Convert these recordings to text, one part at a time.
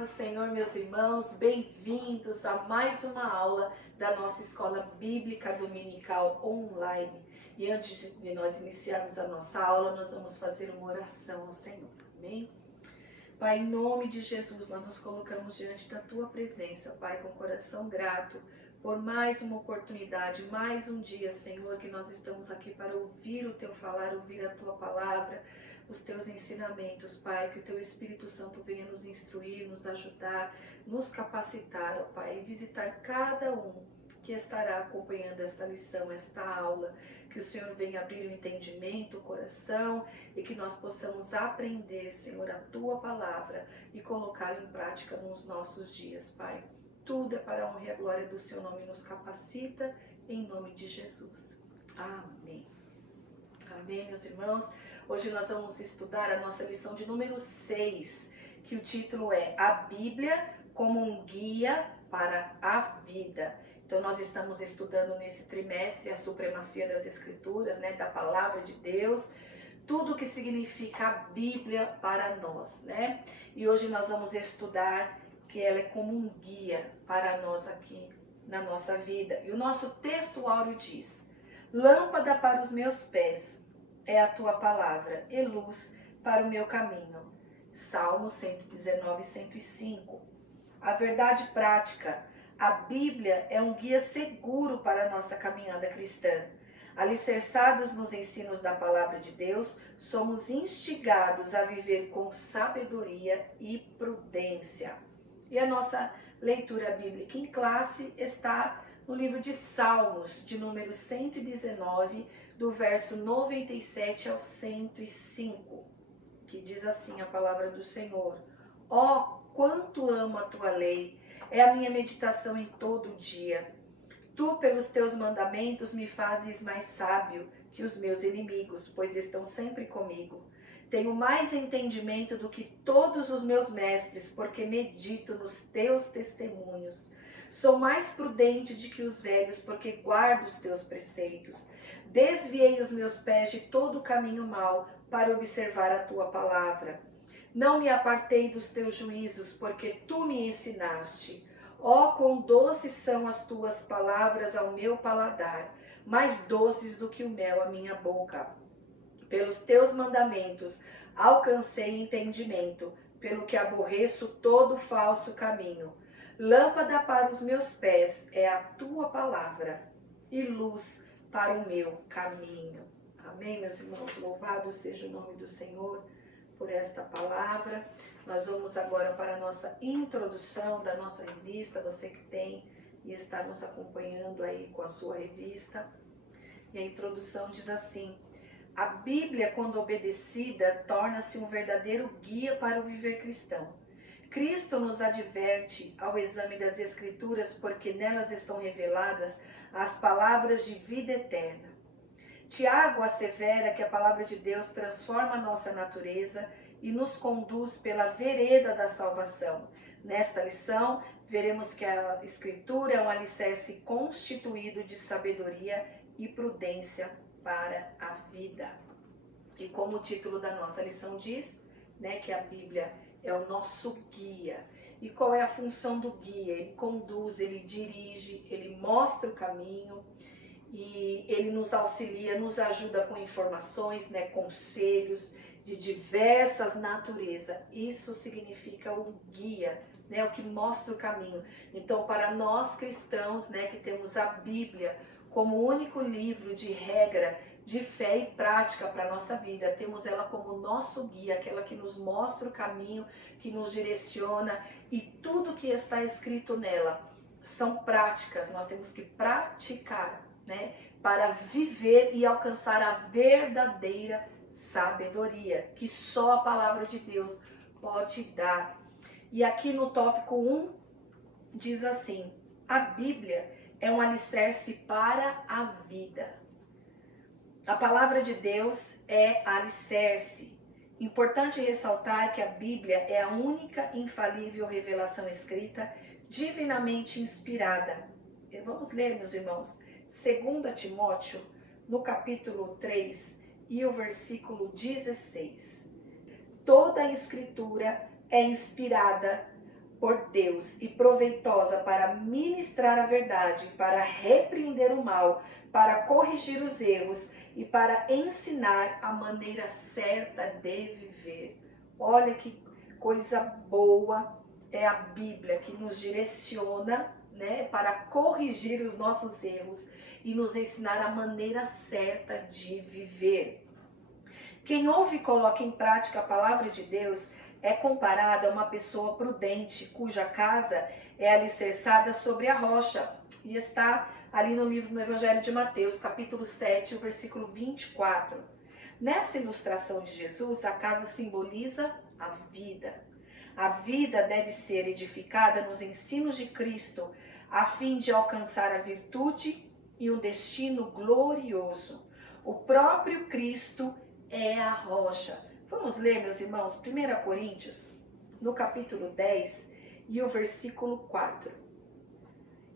do Senhor, meus irmãos, bem-vindos a mais uma aula da nossa Escola Bíblica Dominical Online. E antes de nós iniciarmos a nossa aula, nós vamos fazer uma oração ao Senhor, amém? Pai, em nome de Jesus, nós nos colocamos diante da Tua presença, Pai, com coração grato por mais uma oportunidade, mais um dia, Senhor, que nós estamos aqui para ouvir o Teu falar, ouvir a Tua palavra, os Teus ensinamentos, Pai, que o Teu Espírito Santo venha nos instruir, nos ajudar, nos capacitar, ó Pai, e visitar cada um que estará acompanhando esta lição, esta aula, que o Senhor venha abrir o entendimento, o coração, e que nós possamos aprender, Senhor, a Tua palavra e colocá-la em prática nos nossos dias, Pai. Tudo é para a honra e a glória do Seu nome, nos capacita, em nome de Jesus. Amém. Amém, meus irmãos. Hoje nós vamos estudar a nossa lição de número 6, que o título é A Bíblia como um guia para a vida. Então nós estamos estudando nesse trimestre a supremacia das Escrituras, né, da Palavra de Deus, tudo o que significa a Bíblia para nós, né? E hoje nós vamos estudar que ela é como um guia para nós aqui na nossa vida. E o nosso texto áureo diz: Lâmpada para os meus pés é a tua palavra e luz para o meu caminho. Salmo 119, 105. A verdade prática. A Bíblia é um guia seguro para a nossa caminhada cristã. Alicerçados nos ensinos da palavra de Deus, somos instigados a viver com sabedoria e prudência. E a nossa leitura bíblica em classe está no livro de Salmos, de número 119, do verso 97 ao 105, que diz assim a palavra do Senhor: Ó, quanto amo a tua lei, é a minha meditação em todo o dia. Tu, pelos teus mandamentos, me fazes mais sábio que os meus inimigos, pois estão sempre comigo. Tenho mais entendimento do que todos os meus mestres, porque medito nos teus testemunhos. Sou mais prudente do que os velhos, porque guardo os teus preceitos. Desviei os meus pés de todo o caminho mau, para observar a tua palavra. Não me apartei dos teus juízos, porque tu me ensinaste. Ó, quão doces são as tuas palavras ao meu paladar, mais doces do que o mel à minha boca. Pelos teus mandamentos alcancei entendimento, pelo que aborreço todo falso caminho. Lâmpada para os meus pés é a tua palavra, e luz para o meu caminho. Amém, meus irmãos? Louvado seja o nome do Senhor por esta palavra. Nós vamos agora para a nossa introdução da nossa revista, você que tem e está nos acompanhando aí com a sua revista. E a introdução diz assim: a Bíblia, quando obedecida, torna-se um verdadeiro guia para o viver cristão. Cristo nos adverte ao exame das Escrituras, porque nelas estão reveladas as palavras de vida eterna. Tiago assevera que a palavra de Deus transforma a nossa natureza e nos conduz pela vereda da salvação. Nesta lição, veremos que a Escritura é um alicerce constituído de sabedoria e prudência para a vida. E como o título da nossa lição diz, né, que a Bíblia é o nosso guia. E qual é a função do guia? Ele conduz, ele dirige, ele mostra o caminho e ele nos auxilia, nos ajuda com informações, né, conselhos de diversas naturezas. Isso significa o guia, né, o que mostra o caminho. Então, para nós cristãos, né, que temos a Bíblia como único livro de regra, de fé e prática para a nossa vida, temos ela como nosso guia, aquela que nos mostra o caminho, que nos direciona, e tudo que está escrito nela são práticas, nós temos que praticar, né, para viver e alcançar a verdadeira sabedoria, que só a palavra de Deus pode dar. E aqui no tópico 1 diz assim: a Bíblia é um alicerce para a vida. A palavra de Deus é alicerce. Importante ressaltar que a Bíblia é a única infalível revelação escrita, divinamente inspirada. Vamos ler, meus irmãos, 2 Timóteo, no capítulo 3 e o versículo 16. Toda a Escritura é inspirada por Deus e proveitosa para ministrar a verdade, para repreender o mal, para corrigir os erros e para ensinar a maneira certa de viver. Olha que coisa boa é a Bíblia, que nos direciona, né, para corrigir os nossos erros e nos ensinar a maneira certa de viver. Quem ouve e coloca em prática a palavra de Deus é comparado a uma pessoa prudente, cuja casa é alicerçada sobre a rocha. E está ali no Evangelho de Mateus, capítulo 7, o versículo 24. Nesta ilustração de Jesus, a casa simboliza a vida. A vida deve ser edificada nos ensinos de Cristo, a fim de alcançar a virtude e um destino glorioso. O próprio Cristo é a rocha. Vamos ler, meus irmãos, 1 Coríntios, no capítulo 10 e o versículo 4.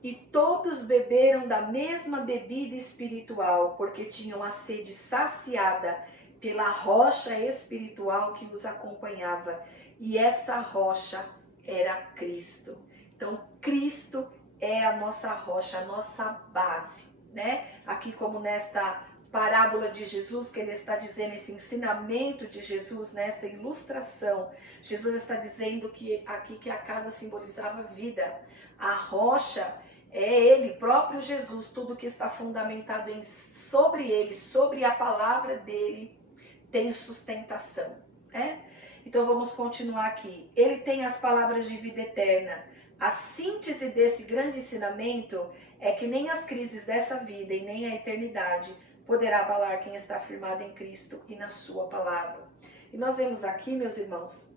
E todos beberam da mesma bebida espiritual, porque tinham a sede saciada pela rocha espiritual que os acompanhava. E essa rocha era Cristo. Então, Cristo é a nossa rocha, a nossa base, né? Aqui como nesta parábola de Jesus, que ele está dizendo, esse ensinamento de Jesus, nesta ilustração, Jesus está dizendo que aqui que a casa simbolizava a vida. A rocha é ele, próprio Jesus, tudo que está fundamentado sobre ele, sobre a palavra dele, tem sustentação, né? Então vamos continuar aqui. Ele tem as palavras de vida eterna. A síntese desse grande ensinamento é que nem as crises dessa vida e nem a eternidade poderá abalar quem está firmado em Cristo e na sua palavra. E nós vemos aqui, meus irmãos,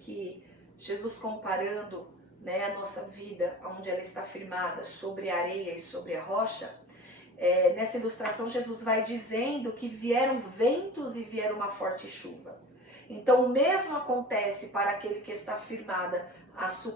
que Jesus comparando, né, a nossa vida, onde ela está firmada sobre a areia e sobre a rocha, nessa ilustração Jesus vai dizendo que vieram ventos e vieram uma forte chuva. Então o mesmo acontece para aquele que está firmada,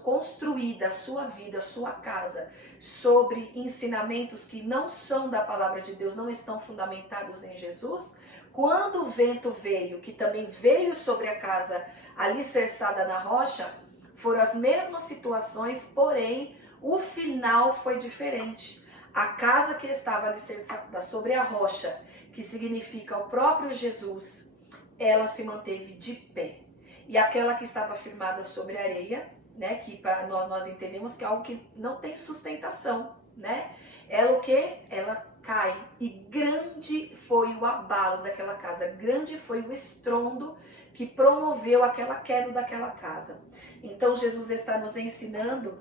construída a sua vida, a sua casa, sobre ensinamentos que não são da palavra de Deus, não estão fundamentados em Jesus. Quando o vento veio, que também veio sobre a casa alicerçada na rocha, foram as mesmas situações, porém o final foi diferente. A casa que estava alicerçada sobre a rocha, que significa o próprio Jesus, ela se manteve de pé. E aquela que estava firmada sobre a areia, né, que para nós entendemos que é algo que não tem sustentação, né? Ela o quê? Ela cai. E grande foi o abalo daquela casa, grande foi o estrondo que promoveu aquela queda daquela casa. Então Jesus está nos ensinando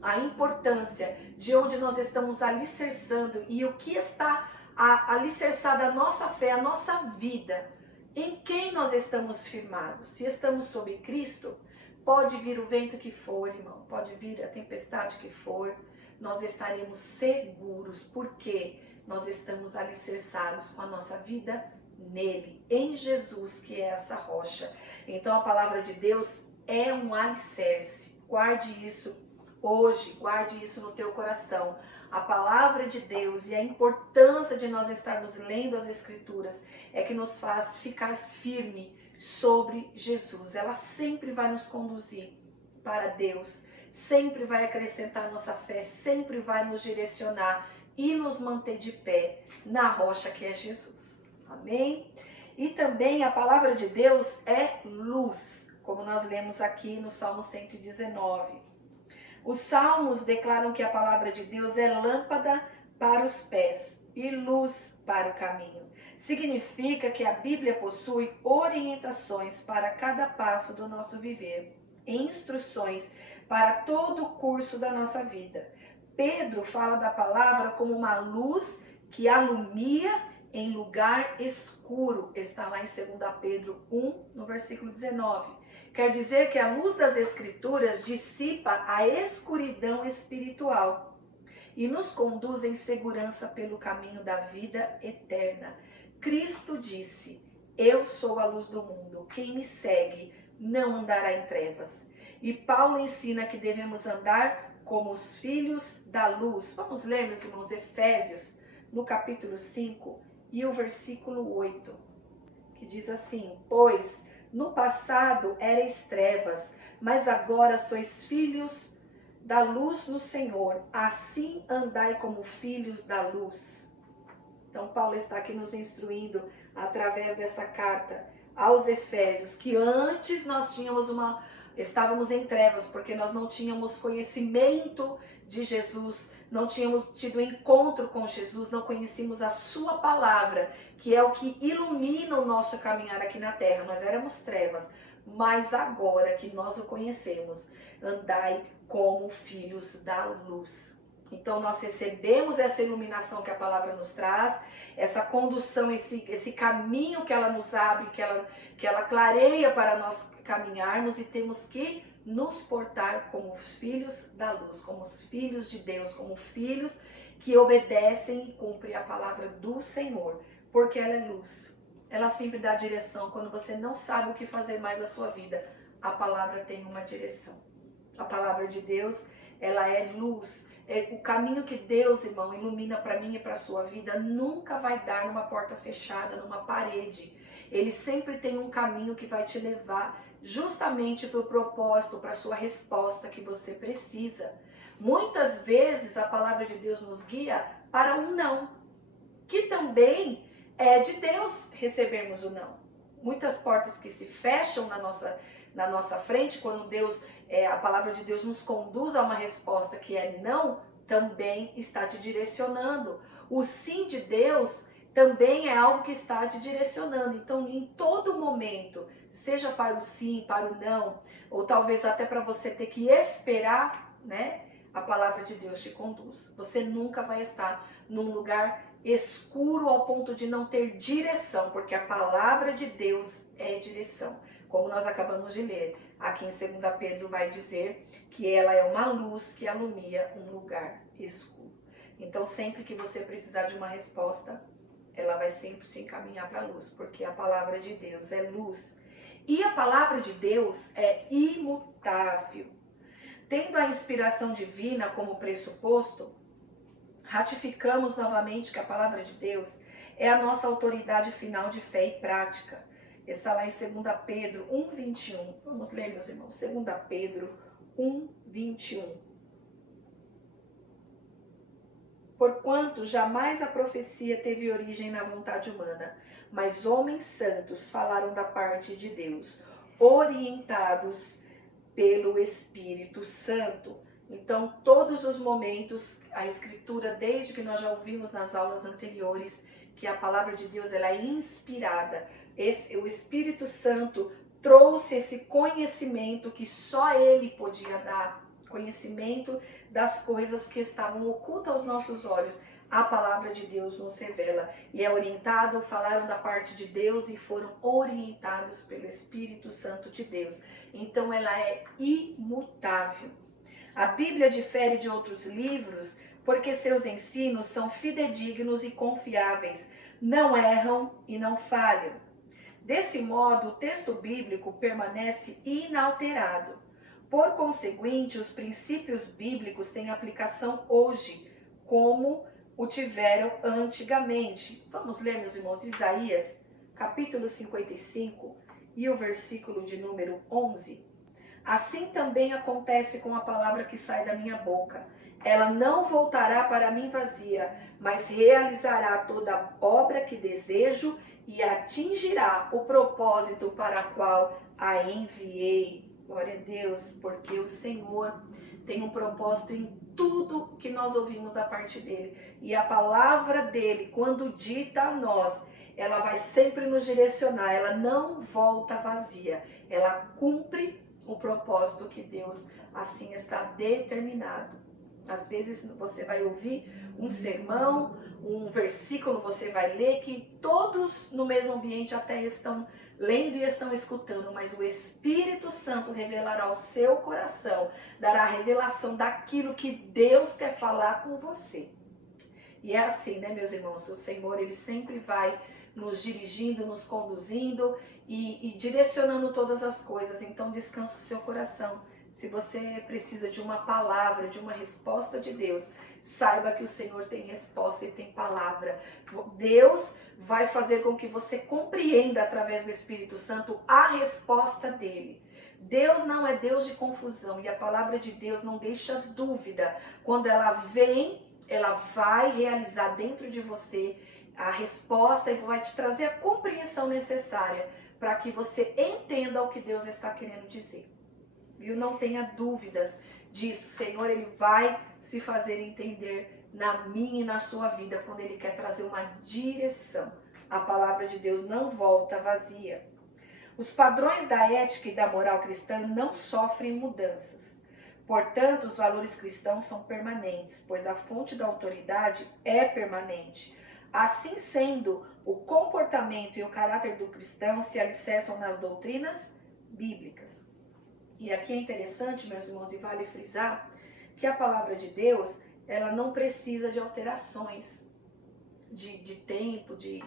a importância de onde nós estamos alicerçando e o que está alicerçada a nossa fé, a nossa vida. Em quem nós estamos firmados? Se estamos sob Cristo, pode vir o vento que for, irmão, pode vir a tempestade que for, nós estaremos seguros, porque nós estamos alicerçados com a nossa vida nele, em Jesus, que é essa rocha. Então a palavra de Deus é um alicerce, guarde isso hoje, guarde isso no teu coração. A palavra de Deus e a importância de nós estarmos lendo as Escrituras é que nos faz ficar firme sobre Jesus. Ela sempre vai nos conduzir para Deus, sempre vai acrescentar nossa fé, sempre vai nos direcionar e nos manter de pé na rocha que é Jesus. Amém? E também a palavra de Deus é luz, como nós lemos aqui no Salmo 119. Os salmos declaram que a palavra de Deus é lâmpada para os pés e luz para o caminho. Significa que a Bíblia possui orientações para cada passo do nosso viver e instruções para todo o curso da nossa vida. Pedro fala da palavra como uma luz que alumia em lugar escuro. Está lá em 2 Pedro 1, no versículo 19. Quer dizer que a luz das Escrituras dissipa a escuridão espiritual e nos conduz em segurança pelo caminho da vida eterna. Cristo disse: eu sou a luz do mundo, quem me segue não andará em trevas. E Paulo ensina que devemos andar como os filhos da luz. Vamos ler, meus irmãos, Efésios, no capítulo 5 e o versículo 8, que diz assim: pois no passado erais trevas, mas agora sois filhos da luz no Senhor, assim andai como filhos da luz. Então Paulo está aqui nos instruindo através dessa carta aos Efésios, que antes nós estávamos em trevas, porque nós não tínhamos conhecimento de Jesus, não tínhamos tido encontro com Jesus, não conhecíamos a sua palavra, que é o que ilumina o nosso caminhar aqui na terra. Nós éramos trevas, mas agora que nós o conhecemos, andai como filhos da luz. Então nós recebemos essa iluminação que a palavra nos traz, essa condução, esse caminho que ela nos abre, que ela clareia para nós caminharmos, e temos que nos portar como os filhos da luz, como os filhos de Deus, como filhos que obedecem e cumprem a palavra do Senhor, porque ela é luz. Ela sempre dá direção. Quando você não sabe o que fazer mais na sua vida, a palavra tem uma direção. A palavra de Deus, ela é luz. O caminho que Deus, irmão, ilumina para mim e para a sua vida nunca vai dar numa porta fechada, numa parede. Ele sempre tem um caminho que vai te levar justamente para o propósito, para a sua resposta que você precisa. Muitas vezes a palavra de Deus nos guia para um não, que também é de Deus recebermos o não. Muitas portas que se fecham na nossa frente, quando a palavra de Deus nos conduz a uma resposta que é não, também está te direcionando. O sim de Deus também é algo que está te direcionando. Então, em todo momento, seja para o sim, para o não, ou talvez até para você ter que esperar, né? A palavra de Deus te conduz. Você nunca vai estar num lugar escuro ao ponto de não ter direção, porque a palavra de Deus é direção. Como nós acabamos de ler, aqui em 2 Pedro vai dizer que ela é uma luz que alumia um lugar escuro. Então, sempre que você precisar de uma resposta, ela vai sempre se encaminhar para a luz, porque a palavra de Deus é luz. E a palavra de Deus é imutável. Tendo a inspiração divina como pressuposto, ratificamos novamente que a palavra de Deus é a nossa autoridade final de fé e prática. Está lá em 2 Pedro 1:21. Vamos ler, meus irmãos. 2 Pedro 1:21. Porquanto jamais a profecia teve origem na vontade humana, mas homens santos falaram da parte de Deus, orientados pelo Espírito Santo. Então, todos os momentos, a Escritura, desde que nós já ouvimos nas aulas anteriores, que a palavra de Deus ela é inspirada, o Espírito Santo trouxe esse conhecimento que só Ele podia dar, conhecimento das coisas que estavam ocultas aos nossos olhos. A palavra de Deus nos revela e é orientado, falaram da parte de Deus e foram orientados pelo Espírito Santo de Deus. Então ela é imutável. A Bíblia difere de outros livros porque seus ensinos são fidedignos e confiáveis, não erram e não falham. Desse modo, o texto bíblico permanece inalterado. Por conseguinte, os princípios bíblicos têm aplicação hoje, como o tiveram antigamente. Vamos ler, meus irmãos, Isaías, capítulo 55 e o versículo de número 11. Assim também acontece com a palavra que sai da minha boca. Ela não voltará para mim vazia, mas realizará toda a obra que desejo e atingirá o propósito para o qual a enviei. Glória a Deus, porque o Senhor tem um propósito em tudo que nós ouvimos da parte dele. E a palavra dele, quando dita a nós, ela vai sempre nos direcionar, ela não volta vazia, ela cumpre o propósito que Deus assim está determinado. Às vezes você vai ouvir um sermão, um versículo você vai ler que todos no mesmo ambiente até estão lendo e estão escutando, mas o Espírito Santo revelará ao seu coração, dará a revelação daquilo que Deus quer falar com você. E é assim, né, meus irmãos? O Senhor, Ele sempre vai nos dirigindo, nos conduzindo e direcionando todas as coisas. Então, descansa o seu coração. Se você precisa de uma palavra, de uma resposta de Deus, saiba que o Senhor tem resposta e tem palavra. Deus vai fazer com que você compreenda através do Espírito Santo a resposta dele. Deus não é Deus de confusão e a palavra de Deus não deixa dúvida. Quando ela vem, ela vai realizar dentro de você a resposta e vai te trazer a compreensão necessária para que você entenda o que Deus está querendo dizer. Viu? Não tenha dúvidas disso. O Senhor, Ele vai se fazer entender na minha e na sua vida quando Ele quer trazer uma direção. A palavra de Deus não volta vazia. Os padrões da ética e da moral cristã não sofrem mudanças. Portanto, os valores cristãos são permanentes, pois a fonte da autoridade é permanente. Assim sendo, o comportamento e o caráter do cristão se alicerçam nas doutrinas bíblicas. E aqui é interessante, meus irmãos, e vale frisar, que a palavra de Deus, ela não precisa de alterações de tempo, de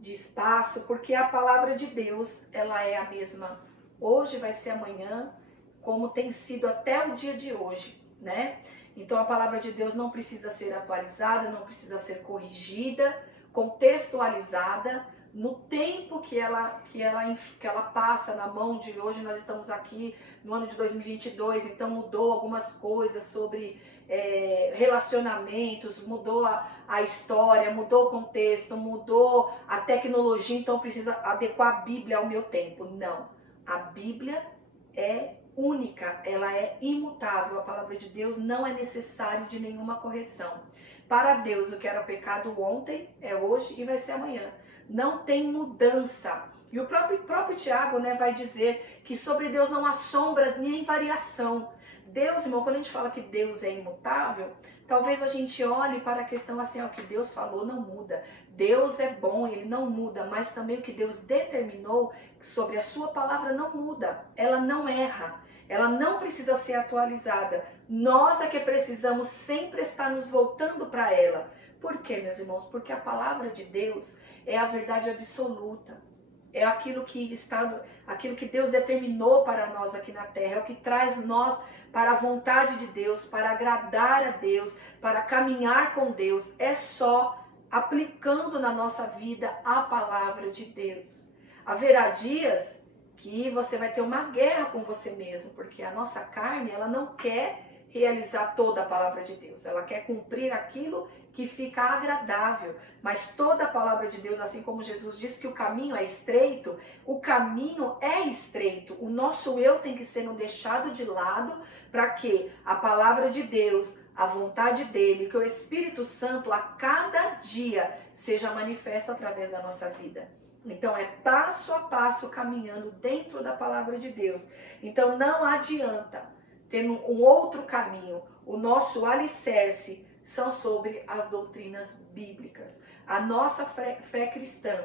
espaço, porque a palavra de Deus, ela é a mesma hoje, vai ser amanhã, como tem sido até o dia de hoje, né? Então a palavra de Deus não precisa ser atualizada, não precisa ser corrigida, contextualizada no tempo que ela passa na mão de hoje. Nós estamos aqui no ano de 2022, então mudou algumas coisas sobre relacionamentos, mudou a história, mudou o contexto, mudou a tecnologia, então precisa adequar a Bíblia ao meu tempo. Não, a Bíblia é única, ela é imutável, a palavra de Deus não é necessário de nenhuma correção. Para Deus, o que era pecado ontem é hoje e vai ser amanhã. Não tem mudança. E o próprio Tiago, né, vai dizer que sobre Deus não há sombra nem variação. Deus, irmão, quando a gente fala que Deus é imutável, talvez a gente olhe para a questão assim, ó, que Deus falou não muda. Deus é bom, Ele não muda, mas também o que Deus determinou sobre a sua palavra não muda. Ela não erra, ela não precisa ser atualizada. Nós é que precisamos sempre estar nos voltando para ela. Por quê, meus irmãos? Porque a palavra de Deus é a verdade absoluta. É aquilo que Deus determinou para nós aqui na terra, é o que traz nós para a vontade de Deus, para agradar a Deus, para caminhar com Deus. É só aplicando na nossa vida a palavra de Deus. Haverá dias que você vai ter uma guerra com você mesmo, porque a nossa carne, ela não quer realizar toda a palavra de Deus, ela quer cumprir aquilo que fica agradável, mas toda a palavra de Deus, assim como Jesus disse que o caminho é estreito, o caminho é estreito, o nosso eu tem que ser deixado de lado para que a palavra de Deus, a vontade dele, que o Espírito Santo a cada dia seja manifesto através da nossa vida. Então é passo a passo caminhando dentro da palavra de Deus. Então não adianta ter um outro caminho. O nosso alicerce são sobre as doutrinas bíblicas. A nossa fé cristã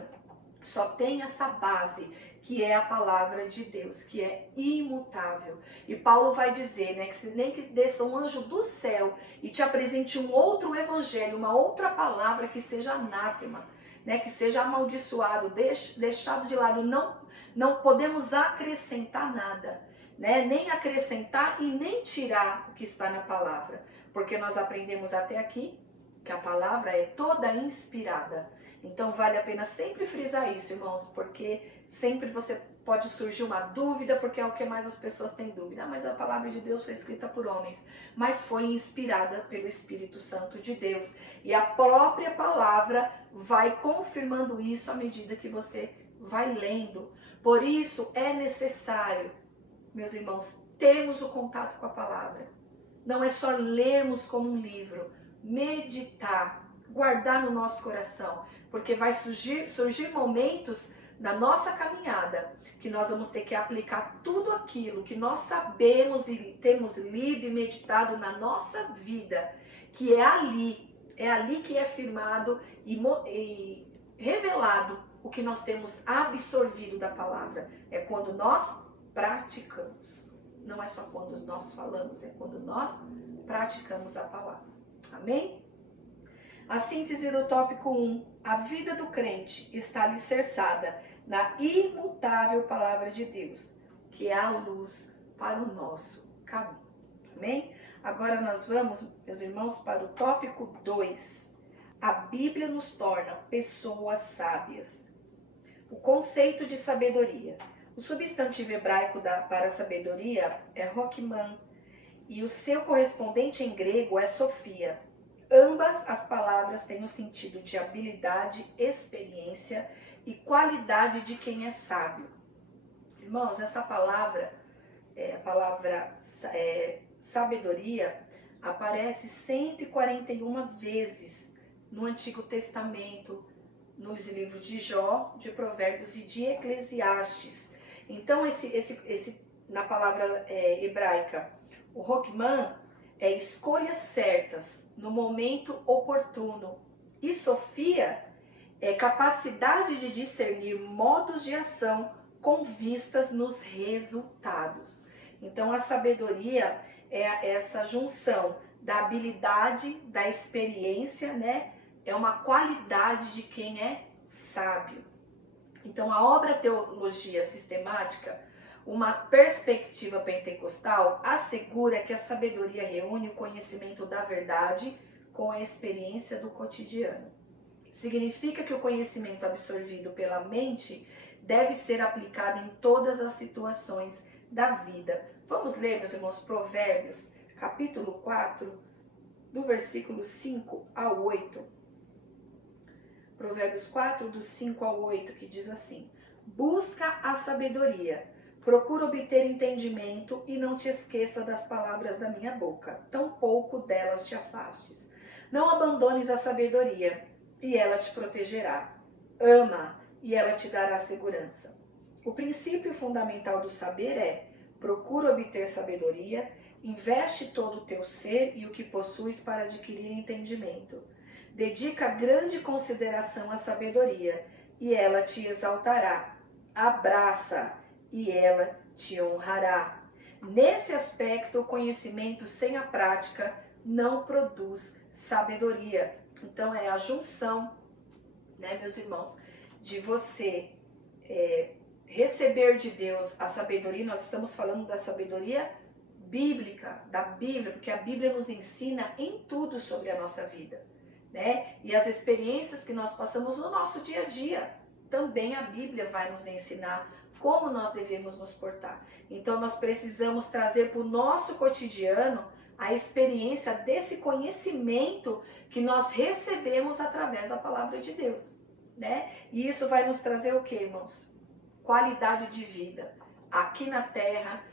só tem essa base, que é a palavra de Deus, que é imutável. E Paulo vai dizer, né, que se nem que desça um anjo do céu e te apresente um outro evangelho, uma outra palavra que seja anátema, né, que seja amaldiçoado, deixado de lado, não podemos acrescentar nada, né, nem acrescentar e nem tirar o que está na palavra, porque nós aprendemos até aqui que a palavra é toda inspirada. Então vale a pena sempre frisar isso, irmãos, porque sempre você pode surgir uma dúvida, porque é o que mais as pessoas têm dúvida. Mas a palavra de Deus foi escrita por homens, mas foi inspirada pelo Espírito Santo de Deus. E a própria palavra vai confirmando isso à medida que você vai lendo. Por isso é necessário, meus irmãos, termos o contato com a palavra. Não é só lermos como um livro, meditar, guardar no nosso coração, porque vai surgir momentos na nossa caminhada que nós vamos ter que aplicar tudo aquilo que nós sabemos e temos lido e meditado na nossa vida, que é ali que é firmado e revelado o que nós temos absorvido da palavra. É quando nós praticamos. Não é só quando nós falamos, é quando nós praticamos a palavra. Amém? A síntese do tópico 1. A vida do crente está alicerçada na imutável palavra de Deus, que é a luz para o nosso caminho. Amém? Agora nós vamos, meus irmãos, para o tópico 2. A Bíblia nos torna pessoas sábias. O conceito de sabedoria. O substantivo hebraico para sabedoria é Hokman e o seu correspondente em grego é Sofia. Ambas as palavras têm o sentido de habilidade, experiência e qualidade de quem é sábio. Irmãos, essa palavra, a palavra sabedoria, aparece 141 vezes no Antigo Testamento, nos livros de Jó, de Provérbios e de Eclesiastes. Então, na palavra hebraica, o Hokman é escolhas certas no momento oportuno. E Sofia é capacidade de discernir modos de ação com vistas nos resultados. Então, a sabedoria é essa junção da habilidade, da experiência, né? É uma qualidade de quem é sábio. Então, a obra Teologia Sistemática, uma perspectiva pentecostal, assegura que a sabedoria reúne o conhecimento da verdade com a experiência do cotidiano. Significa que o conhecimento absorvido pela mente deve ser aplicado em todas as situações da vida. Vamos ler, meus irmãos, Provérbios, capítulo 4, do versículo 5 ao 8. Provérbios 4, do 5 ao 8, que diz assim: busca a sabedoria, procura obter entendimento e não te esqueça das palavras da minha boca, tampouco delas te afastes. Não abandones a sabedoria, e ela te protegerá. Ama, e ela te dará segurança. O princípio fundamental do saber é: procura obter sabedoria, investe todo o teu ser e o que possuis para adquirir entendimento. Dedica grande consideração à sabedoria, e ela te exaltará. Abraça, e ela te honrará. Nesse aspecto, o conhecimento sem a prática não produz sabedoria. Então, é a junção, né, meus irmãos, de você receber de Deus a sabedoria. Nós estamos falando da sabedoria bíblica, da Bíblia, porque a Bíblia nos ensina em tudo sobre a nossa vida, né? E as experiências que nós passamos no nosso dia a dia, também a Bíblia vai nos ensinar como nós devemos nos portar. Então nós precisamos trazer para o nosso cotidiano a experiência desse conhecimento que nós recebemos através da palavra de Deus, né? E isso vai nos trazer o que, irmãos? Qualidade de vida aqui na terra,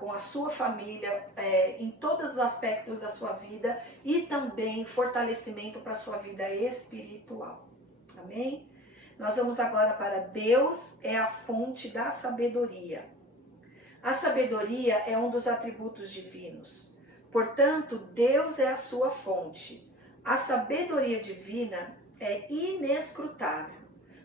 com a sua família, em todos os aspectos da sua vida, e também fortalecimento para a sua vida espiritual. Amém? Nós vamos agora para Deus é a fonte da sabedoria. A sabedoria é um dos atributos divinos. Portanto, Deus é a sua fonte. A sabedoria divina é inescrutável.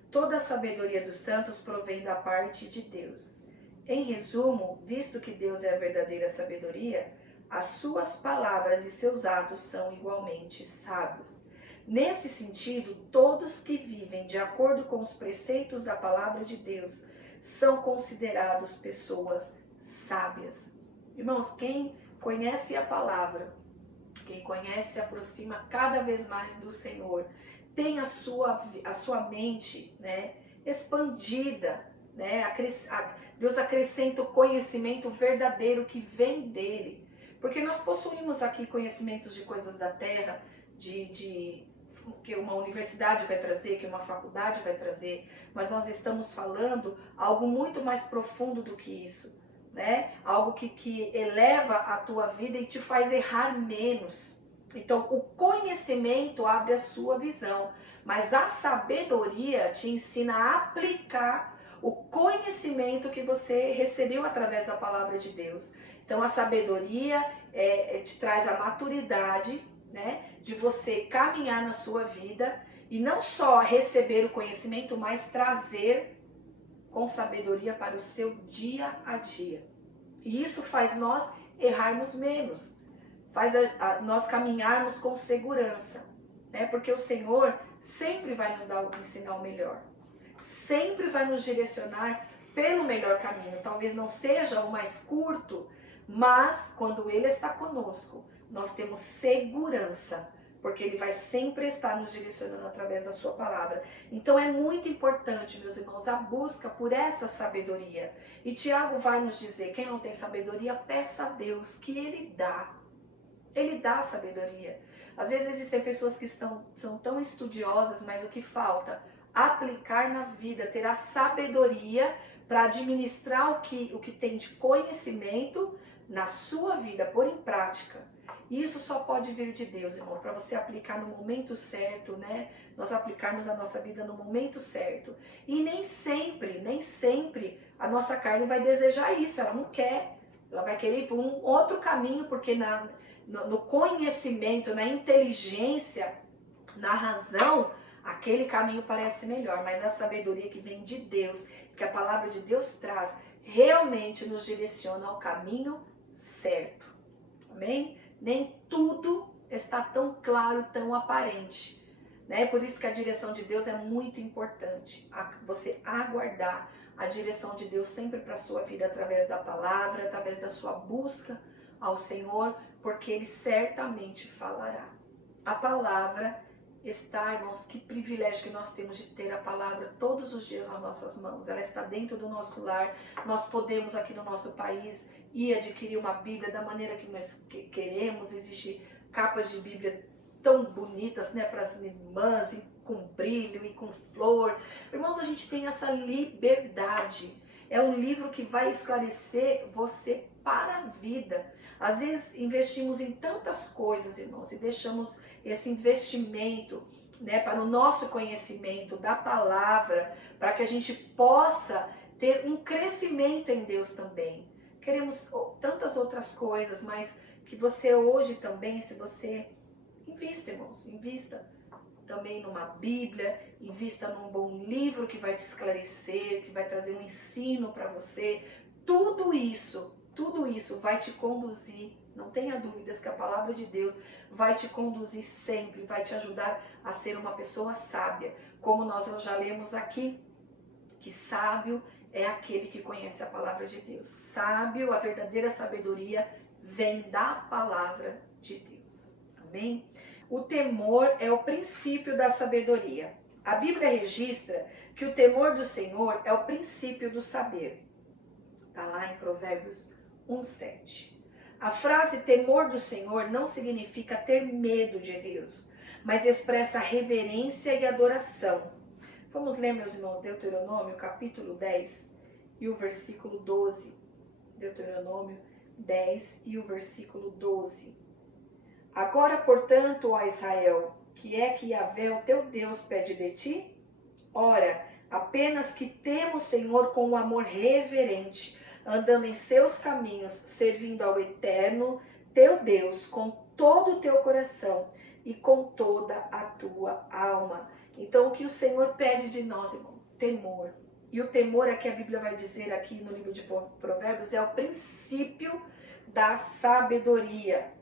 Toda a sabedoria dos santos provém da parte de Deus. Em resumo, visto que Deus é a verdadeira sabedoria, as suas palavras e seus atos são igualmente sábios. Nesse sentido, todos que vivem de acordo com os preceitos da palavra de Deus são considerados pessoas sábias. Irmãos, quem conhece a palavra, quem conhece se aproxima cada vez mais do Senhor, tem a sua mente, né, expandida, né? Deus acrescenta o conhecimento verdadeiro que vem dele. Porque nós possuímos aqui conhecimentos de coisas da terra, que uma universidade vai trazer, que uma faculdade vai trazer, mas nós estamos falando algo muito mais profundo do que isso, né? Algo que eleva a tua vida e te faz errar menos. Então, o conhecimento abre a sua visão, mas a sabedoria te ensina a aplicar o conhecimento que você recebeu através da palavra de Deus. Então, a sabedoria te traz a maturidade, né, de você caminhar na sua vida e não só receber o conhecimento, mas trazer com sabedoria para o seu dia a dia. E isso faz nós errarmos menos, faz nós caminharmos com segurança, né? Porque o Senhor sempre vai nos ensinar o melhor, sempre vai nos direcionar pelo melhor caminho. Talvez não seja o mais curto, mas quando Ele está conosco, nós temos segurança porque Ele vai sempre estar nos direcionando através da sua palavra. Então é muito importante, meus irmãos, a busca por essa sabedoria. E Tiago vai nos dizer, quem não tem sabedoria, peça a Deus, que Ele dá. Ele dá sabedoria. Às vezes existem pessoas que são tão estudiosas, mas o que falta? Aplicar na vida, ter a sabedoria para administrar o que tem de conhecimento na sua vida, pôr em prática. E isso só pode vir de Deus, irmão, para você aplicar no momento certo, né? Nós aplicarmos a nossa vida no momento certo. E nem sempre a nossa carne vai desejar isso, ela não quer. Ela vai querer ir por um outro caminho, porque no conhecimento, na inteligência, na razão, aquele caminho parece melhor, mas a sabedoria que vem de Deus, que a palavra de Deus traz, realmente nos direciona ao caminho certo. Amém? Nem tudo está tão claro, tão aparente, né? Por isso que a direção de Deus é muito importante. Você aguardar a direção de Deus sempre para a sua vida através da palavra, através da sua busca ao Senhor, porque Ele certamente falará. A palavra está, irmãos, que privilégio que nós temos de ter a palavra todos os dias nas nossas mãos. Ela está dentro do nosso lar. Nós podemos aqui no nosso país ir adquirir uma Bíblia da maneira que nós queremos. Existem capas de Bíblia tão bonitas, né, para as irmãs, e com brilho e com flor. Irmãos, a gente tem essa liberdade. É um livro que vai esclarecer você para a vida. Às vezes investimos em tantas coisas, irmãos, e deixamos esse investimento, né, para o nosso conhecimento da palavra, para que a gente possa ter um crescimento em Deus também. Queremos tantas outras coisas, mas que você hoje também, se você invista, irmãos, invista também numa Bíblia, invista num bom livro que vai te esclarecer, que vai trazer um ensino para você. Tudo isso vai te conduzir, não tenha dúvidas que a palavra de Deus vai te conduzir sempre, vai te ajudar a ser uma pessoa sábia. Como nós já lemos aqui, que sábio é aquele que conhece a palavra de Deus. Sábio, a verdadeira sabedoria vem da palavra de Deus. Amém? O temor é o princípio da sabedoria. A Bíblia registra que o temor do Senhor é o princípio do saber. Está lá em Provérbios 1:7. A frase temor do Senhor não significa ter medo de Deus, mas expressa reverência e adoração. Vamos ler, meus irmãos, Deuteronômio capítulo 10 e o versículo 12. Deuteronômio 10 e o versículo 12. Agora, portanto, ó Israel, que é que Yahvé, o teu Deus, pede de ti? Ora, apenas que tema o Senhor com um amor reverente, andando em seus caminhos, servindo ao Eterno, teu Deus, com todo o teu coração e com toda a tua alma. Então, o que o Senhor pede de nós, irmão? Temor. E o temor, aqui a Bíblia vai dizer aqui no livro de Provérbios, é o princípio da sabedoria.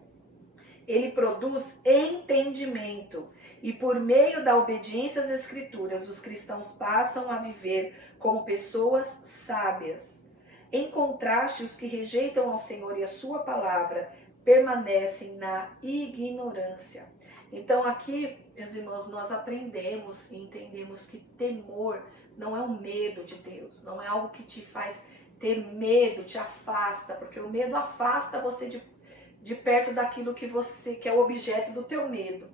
Ele produz entendimento. E por meio da obediência às Escrituras, os cristãos passam a viver como pessoas sábias. Em contraste, os que rejeitam ao Senhor e a sua palavra permanecem na ignorância. Então aqui, meus irmãos, nós aprendemos e entendemos que temor não é um medo de Deus, não é algo que te faz ter medo, te afasta, porque o medo afasta você de perto daquilo que é o objeto do teu medo.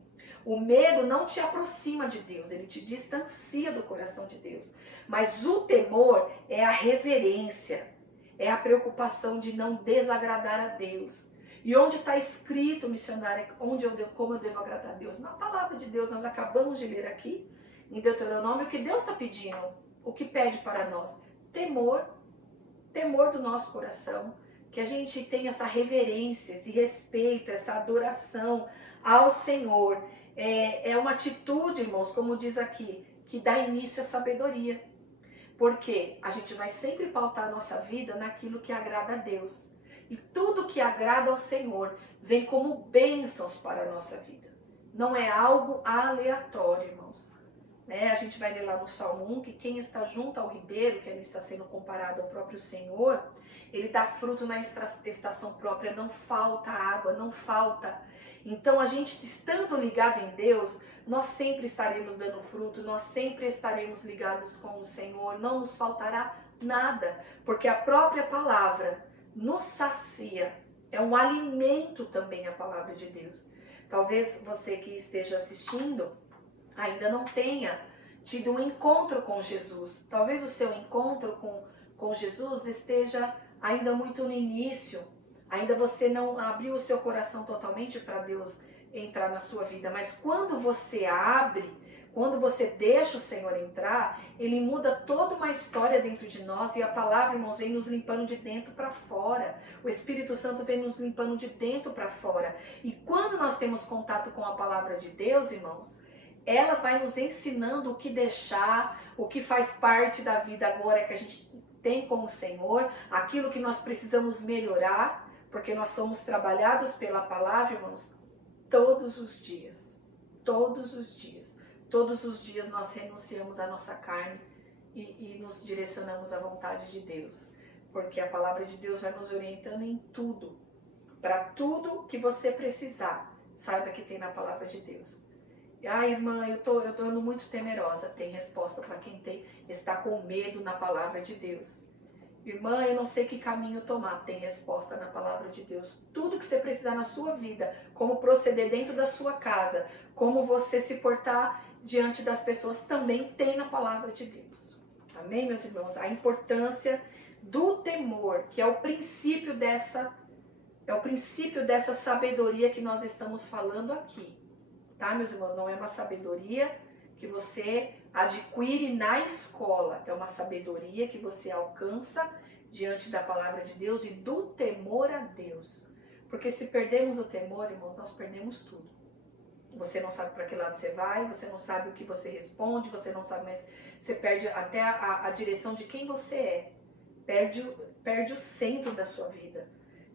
O medo não te aproxima de Deus, ele te distancia do coração de Deus. Mas o temor é a reverência, é a preocupação de não desagradar a Deus. E onde está escrito, missionária, como eu devo agradar a Deus? Na palavra de Deus, nós acabamos de ler aqui, em Deuteronômio, o que Deus está pedindo, o que pede para nós? Temor do nosso coração, que a gente tenha essa reverência, esse respeito, essa adoração ao Senhor. É uma atitude, irmãos, como diz aqui, que dá início à sabedoria. Porque a gente vai sempre pautar a nossa vida naquilo que agrada a Deus. E tudo que agrada ao Senhor vem como bênçãos para a nossa vida. Não é algo aleatório, irmãos. né? A gente vai ler lá no Salmo 1 que quem está junto ao ribeiro, que ali está sendo comparado ao próprio Senhor, ele dá fruto na estação própria, não falta água, não falta. Então a gente estando ligado em Deus, nós sempre estaremos dando fruto, nós sempre estaremos ligados com o Senhor, não nos faltará nada, porque a própria palavra nos sacia, é um alimento também a palavra de Deus. Talvez você que esteja assistindo ainda não tenha tido um encontro com Jesus. Talvez o seu encontro com Jesus esteja ainda muito no início. Ainda você não abriu o seu coração totalmente para Deus entrar na sua vida. Mas quando você abre, quando você deixa o Senhor entrar, Ele muda toda uma história dentro de nós. E a palavra, irmãos, vem nos limpando de dentro para fora. O Espírito Santo vem nos limpando de dentro para fora. E quando nós temos contato com a palavra de Deus, irmãos, ela vai nos ensinando o que deixar, o que faz parte da vida agora que a gente tem com o Senhor, aquilo que nós precisamos melhorar, porque nós somos trabalhados pela palavra, irmãos, todos os dias. Todos os dias. Todos os dias nós renunciamos à nossa carne e nos direcionamos à vontade de Deus. Porque a palavra de Deus vai nos orientando em tudo. Para tudo que você precisar, saiba que tem na palavra de Deus. Irmã, eu tô andando muito temerosa. Tem resposta para quem está com medo na palavra de Deus. Irmã, eu não sei que caminho tomar. Tem resposta na palavra de Deus. Tudo que você precisar na sua vida, como proceder dentro da sua casa, como você se portar diante das pessoas, também tem na palavra de Deus. Amém, meus irmãos? A importância do temor, que é o princípio dessa sabedoria que nós estamos falando aqui. Tá, meus irmãos? Não é uma sabedoria que você adquire na escola. É uma sabedoria que você alcança diante da palavra de Deus e do temor a Deus. Porque se perdemos o temor, irmãos, nós perdemos tudo. Você não sabe para que lado você vai, você não sabe o que você responde, você não sabe mais, você perde até a direção de quem você é. Perde o centro da sua vida,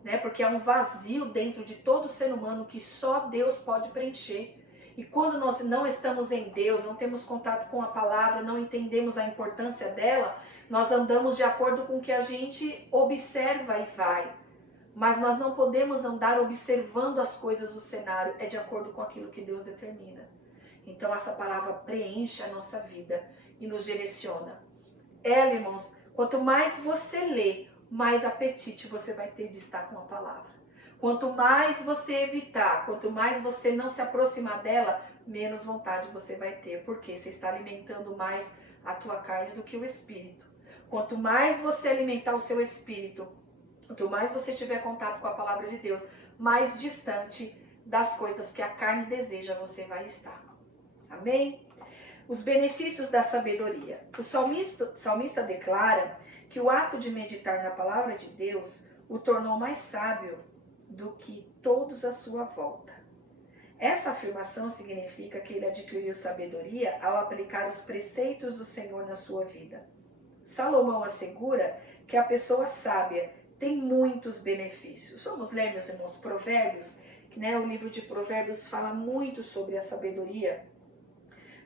né? Porque há um vazio dentro de todo ser humano que só Deus pode preencher. E quando nós não estamos em Deus, não temos contato com a palavra, não entendemos a importância dela, nós andamos de acordo com o que a gente observa e vai. Mas nós não podemos andar observando as coisas do cenário, é de acordo com aquilo que Deus determina. Então essa palavra preenche a nossa vida e nos direciona. Ela, irmãos, quanto mais você lê, mais apetite você vai ter de estar com a palavra. Quanto mais você evitar, quanto mais você não se aproximar dela, menos vontade você vai ter, porque você está alimentando mais a tua carne do que o espírito. Quanto mais você alimentar o seu espírito, quanto mais você tiver contato com a palavra de Deus, mais distante das coisas que a carne deseja você vai estar. Amém? Os benefícios da sabedoria. O salmista declara que o ato de meditar na palavra de Deus o tornou mais sábio do que todos à sua volta. Essa afirmação significa que ele adquiriu sabedoria ao aplicar os preceitos do Senhor na sua vida. Salomão assegura que a pessoa sábia tem muitos benefícios. Vamos ler, meus irmãos, Provérbios, né? O livro de Provérbios fala muito sobre a sabedoria.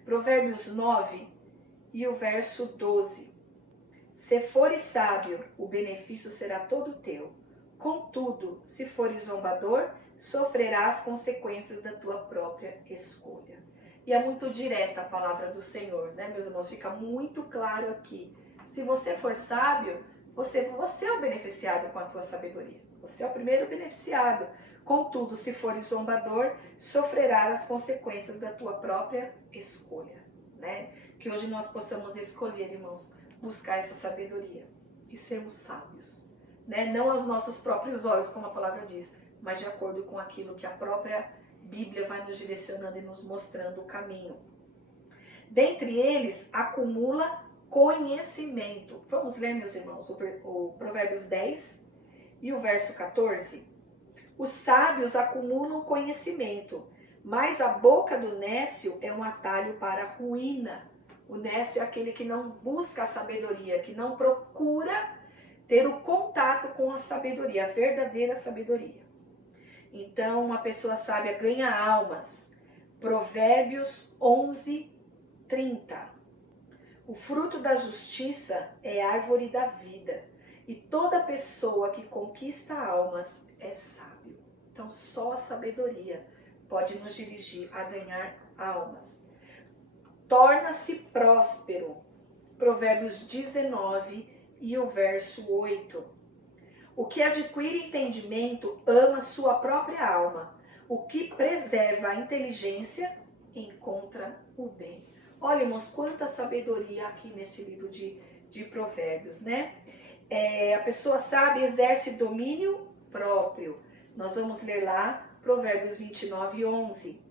Provérbios 9 e o verso 12. Se fores sábio, o benefício será todo teu. Contudo, se fores zombador, sofrerás consequências da tua própria escolha. E é muito direta a palavra do Senhor, né, meus irmãos? Fica muito claro aqui. Se você for sábio, você é o beneficiado com a tua sabedoria. Você é o primeiro beneficiado. Contudo, se fores zombador, sofrerás as consequências da tua própria escolha, né? Que hoje nós possamos escolher, irmãos, buscar essa sabedoria e sermos sábios, né? Não aos nossos próprios olhos, como a palavra diz, mas de acordo com aquilo que a própria Bíblia vai nos direcionando e nos mostrando o caminho. Dentre eles, acumula conhecimento. Vamos ler, meus irmãos, o Provérbios 10 e o verso 14. Os sábios acumulam conhecimento, mas a boca do nécio é um atalho para a ruína. O nécio é aquele que não busca a sabedoria, que não procura ter o contato com a sabedoria, a verdadeira sabedoria. Então, uma pessoa sábia ganha almas. Provérbios 11, 30. O fruto da justiça é árvore da vida, e toda pessoa que conquista almas é sábio. Então, só a sabedoria pode nos dirigir a ganhar almas. Torna-se próspero. Provérbios 19 e o verso 8. O que adquire entendimento ama sua própria alma. O que preserva a inteligência encontra o bem. Olha, irmãos, quanta sabedoria aqui nesse livro de Provérbios, né? A pessoa sábia exerce domínio próprio. Nós vamos ler lá Provérbios 29, 11.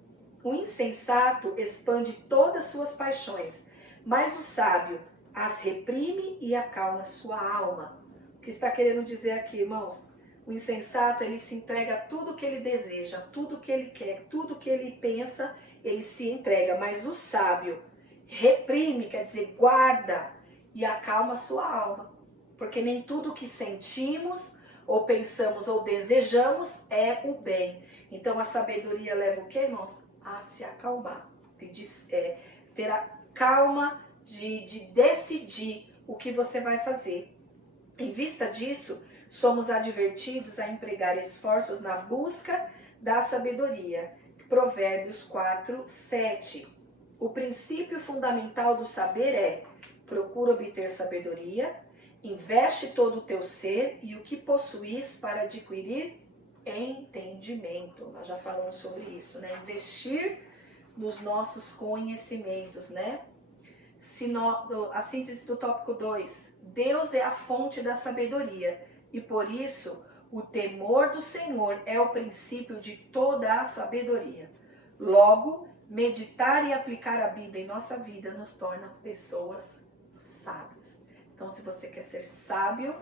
O insensato expande todas suas paixões, mas o sábio as reprime e acalma sua alma. O que está querendo dizer aqui, irmãos? O insensato, ele se entrega a tudo que ele deseja, tudo que ele quer, tudo que ele pensa, ele se entrega. Mas o sábio reprime, quer dizer, guarda e acalma sua alma. Porque nem tudo que sentimos, ou pensamos, ou desejamos é o bem. Então a sabedoria leva o quê, irmãos? A se acalmar. Ter a calma de decidir o que você vai fazer. Em vista disso, somos advertidos a empregar esforços na busca da sabedoria. Provérbios 4, 7. O princípio fundamental do saber é: procura obter sabedoria, investe todo o teu ser e o que possuis para adquirir entendimento. Nós já falamos sobre isso, né? Investir nos nossos conhecimentos, né? A síntese do tópico 2. Deus é a fonte da sabedoria e por isso o temor do Senhor é o princípio de toda a sabedoria. Logo, meditar e aplicar a Bíblia em nossa vida nos torna pessoas sábias. Então, se você quer ser sábio,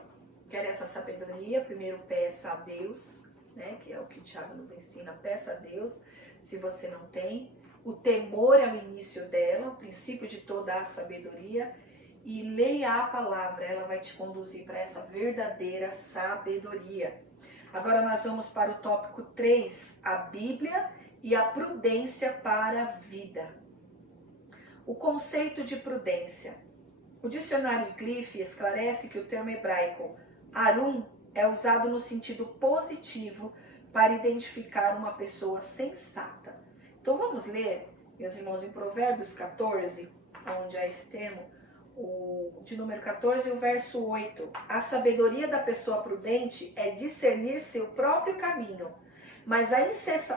quer essa sabedoria, primeiro peça a Deus, né, que é o que o Tiago nos ensina, peça a Deus, se você não tem. O temor é o início dela, o princípio de toda a sabedoria. E leia a palavra, ela vai te conduzir para essa verdadeira sabedoria. Agora nós vamos para o tópico 3, a Bíblia e a prudência para a vida. O conceito de prudência. O dicionário Cliff esclarece que o termo hebraico arum é usado no sentido positivo para identificar uma pessoa sensata. Então vamos ler, meus irmãos, em Provérbios 14, onde há esse termo, de número 14, o verso 8. A sabedoria da pessoa prudente é discernir seu próprio caminho, mas a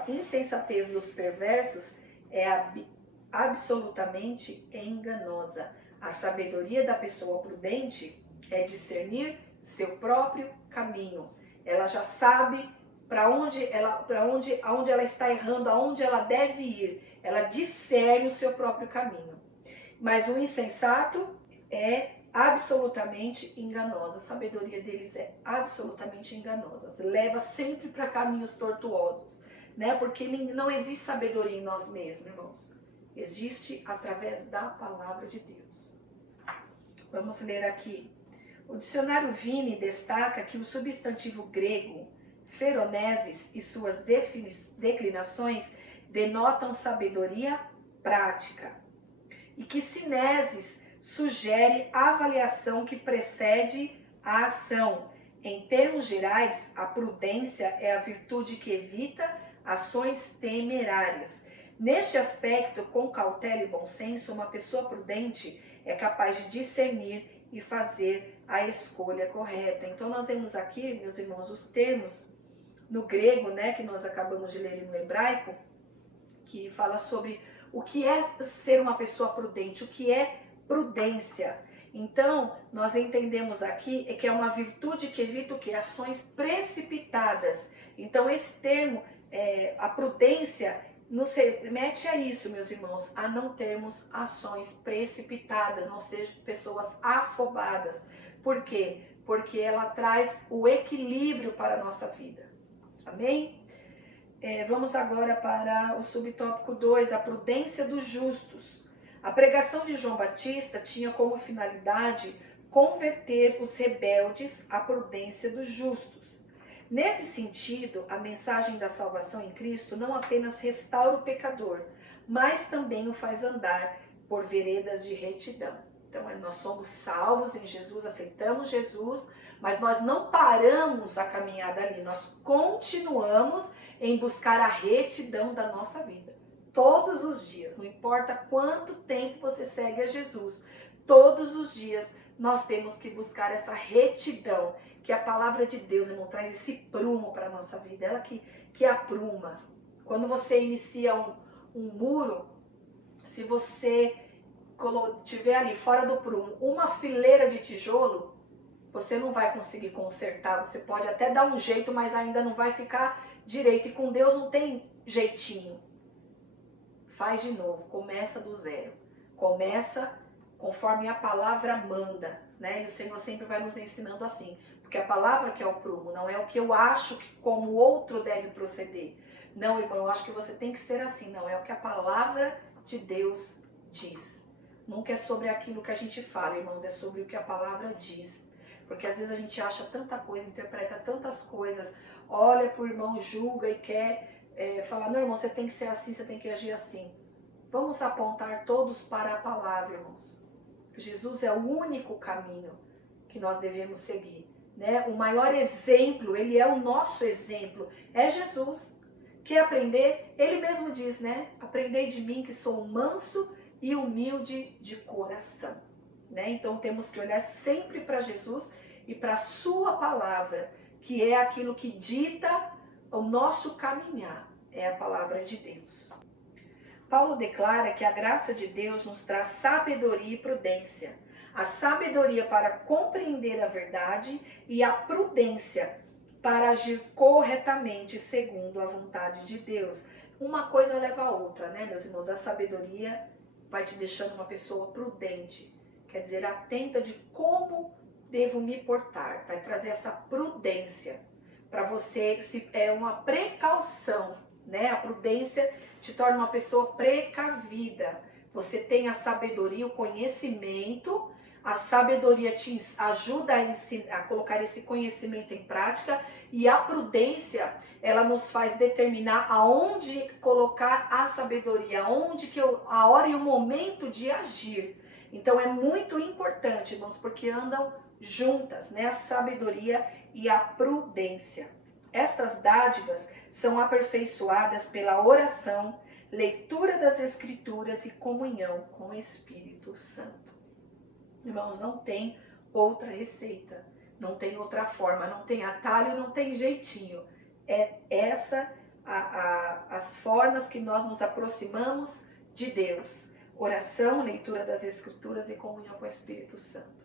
insensatez dos perversos é absolutamente enganosa. A sabedoria da pessoa prudente é discernir seu próprio caminho. Ela já sabe aonde ela está errando, aonde ela deve ir. Ela discerne o seu próprio caminho. Mas o insensato é absolutamente enganosa. A sabedoria deles é absolutamente enganosa. Leva sempre para caminhos tortuosos, né? Porque não existe sabedoria em nós mesmos, irmãos. Existe através da palavra de Deus. Vamos ler aqui. O dicionário Vini destaca que o substantivo grego feroneses e suas declinações denotam sabedoria prática. E que sineses sugere a avaliação que precede a ação. Em termos gerais, a prudência é a virtude que evita ações temerárias. Neste aspecto, com cautela e bom senso, uma pessoa prudente é capaz de discernir e fazer a escolha correta. Então nós vemos aqui, meus irmãos, os termos no grego, né, que nós acabamos de ler no hebraico, que fala sobre o que é ser uma pessoa prudente, o que é prudência. Então, nós entendemos aqui que é uma virtude que evita o quê? Ações precipitadas. Então, esse termo, a prudência, nos remete a isso, meus irmãos, a não termos ações precipitadas, não sejam pessoas afobadas. Por quê? Porque ela traz o equilíbrio para a nossa vida. Amém? Vamos agora para o subtópico 2, a prudência dos justos. A pregação de João Batista tinha como finalidade converter os rebeldes à prudência dos justos. Nesse sentido, a mensagem da salvação em Cristo não apenas restaura o pecador, mas também o faz andar por veredas de retidão. Então, nós somos salvos em Jesus, aceitamos Jesus, mas nós não paramos a caminhada ali, nós continuamos em buscar a retidão da nossa vida. Todos os dias, não importa quanto tempo você segue a Jesus, todos os dias nós temos que buscar essa retidão, que a palavra de Deus, irmão, traz esse prumo para a nossa vida, ela que apruma. Quando você inicia um muro, se você tiver ali fora do prumo uma fileira de tijolo, você não vai conseguir consertar, você pode até dar um jeito, mas ainda não vai ficar direito, e com Deus não tem jeitinho. Faz de novo, começa do zero, começa conforme a palavra manda, né? E o Senhor sempre vai nos ensinando assim, porque a palavra que é o prumo, não é o que eu acho que como o outro deve proceder. Não, irmão, eu acho que você tem que ser assim, não, é o que a palavra de Deus diz. Nunca é sobre aquilo que a gente fala, irmãos, é sobre o que a palavra diz. Porque às vezes a gente acha tanta coisa, interpreta tantas coisas, olha pro irmão, julga e quer falar, não, irmão, você tem que ser assim, você tem que agir assim. Vamos apontar todos para a palavra, irmãos. Jesus é o único caminho que nós devemos seguir, né? O maior exemplo, ele é o nosso exemplo, é Jesus. Quer aprender? Ele mesmo diz, né? Aprendei de mim que sou manso e humilde de coração, né? Então temos que olhar sempre para Jesus e para a sua palavra, que é aquilo que dita o nosso caminhar, é a palavra de Deus. Paulo declara que a graça de Deus nos traz sabedoria e prudência. A sabedoria para compreender a verdade e a prudência para agir corretamente segundo a vontade de Deus. Uma coisa leva a outra, né, meus irmãos? A sabedoria vai te deixando uma pessoa prudente, quer dizer, atenta de como devo me portar, vai trazer essa prudência para você, é uma precaução, né? A prudência te torna uma pessoa precavida. Você tem a sabedoria, o conhecimento, a sabedoria te ajuda a colocar esse conhecimento em prática, e a prudência, ela nos faz determinar aonde colocar a sabedoria, a hora e o momento de agir. Então é muito importante, irmãos, porque andam juntas, né? A sabedoria e a prudência. Estas dádivas são aperfeiçoadas pela oração, leitura das Escrituras e comunhão com o Espírito Santo. Irmãos, não tem outra receita, não tem outra forma, não tem atalho, não tem jeitinho. É essa as formas que nós nos aproximamos de Deus. Oração, leitura das Escrituras e comunhão com o Espírito Santo.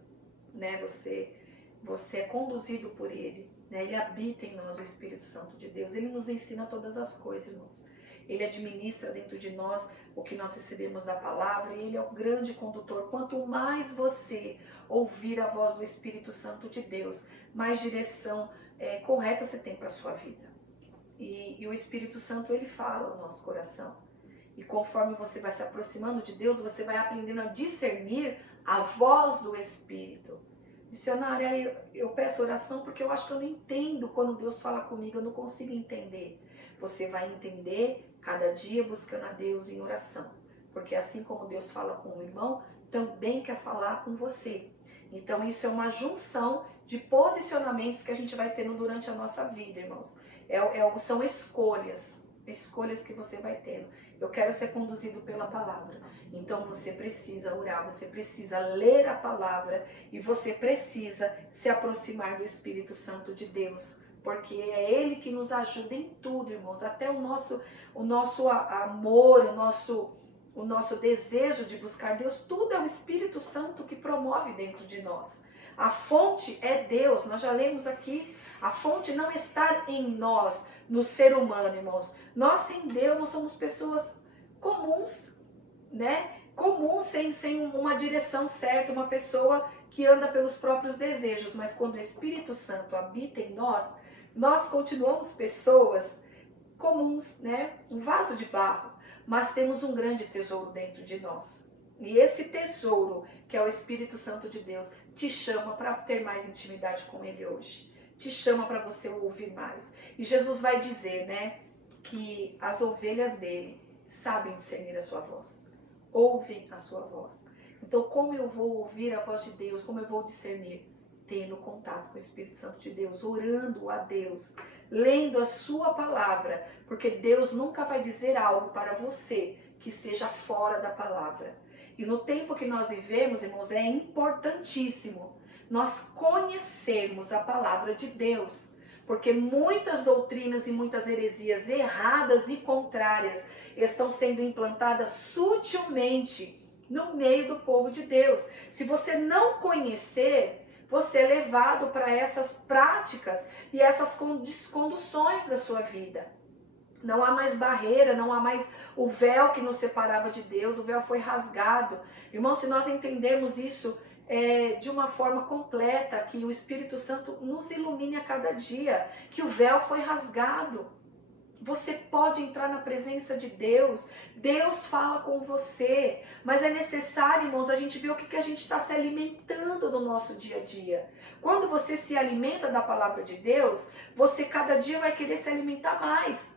Né? Você é conduzido por Ele, né? Ele habita em nós, o Espírito Santo de Deus. Ele nos ensina todas as coisas, irmãos. Ele administra dentro de nós o que nós recebemos da palavra, e Ele é o grande condutor. Quanto mais você ouvir a voz do Espírito Santo de Deus, mais direção correta você tem para a sua vida. E o Espírito Santo, ele fala ao nosso coração. E conforme você vai se aproximando de Deus, você vai aprendendo a discernir a voz do Espírito. Missionária, eu peço oração porque eu acho que eu não entendo quando Deus fala comigo, eu não consigo entender. Você vai entender cada dia buscando a Deus em oração. Porque assim como Deus fala com o irmão, também quer falar com você. Então isso é uma junção de posicionamentos que a gente vai tendo durante a nossa vida, irmãos. São escolhas que você vai tendo. Eu quero ser conduzido pela palavra. Então você precisa orar, você precisa ler a palavra e você precisa se aproximar do Espírito Santo de Deus. Porque é Ele que nos ajuda em tudo, irmãos. Até o nosso amor, o nosso desejo de buscar Deus, tudo é o Espírito Santo que promove dentro de nós. A fonte é Deus, nós já lemos aqui. A fonte não está em nós, no ser humano, irmãos. Nós sem Deus, nós somos pessoas comuns, né? Comuns, sem uma direção certa, uma pessoa que anda pelos próprios desejos. Mas quando o Espírito Santo habita em nós, nós continuamos pessoas comuns, né? Um vaso de barro, mas temos um grande tesouro dentro de nós. E esse tesouro, que é o Espírito Santo de Deus, te chama para ter mais intimidade com Ele hoje. Te chama para você ouvir mais. E Jesus vai dizer, né, que as ovelhas dele sabem discernir a sua voz. ouvem a sua voz. Então, como eu vou ouvir a voz de Deus? Como eu vou discernir? Tendo contato com o Espírito Santo de Deus, orando a Deus, lendo a sua palavra, porque Deus nunca vai dizer algo para você que seja fora da palavra. E no tempo que nós vivemos, irmãos, é importantíssimo nós conhecermos a palavra de Deus, porque muitas doutrinas e muitas heresias erradas e contrárias estão sendo implantadas sutilmente no meio do povo de Deus. Se você não conhecer, você é levado para essas práticas e essas conduções da sua vida. Não há mais barreira, não há mais o véu que nos separava de Deus, o véu foi rasgado. Irmão, se nós entendermos isso de uma forma completa, que o Espírito Santo nos ilumine a cada dia, que o véu foi rasgado. Você pode entrar na presença de Deus, Deus fala com você, mas é necessário, irmãos, a gente ver o que a gente está se alimentando no nosso dia a dia. Quando você se alimenta da palavra de Deus, você cada dia vai querer se alimentar mais.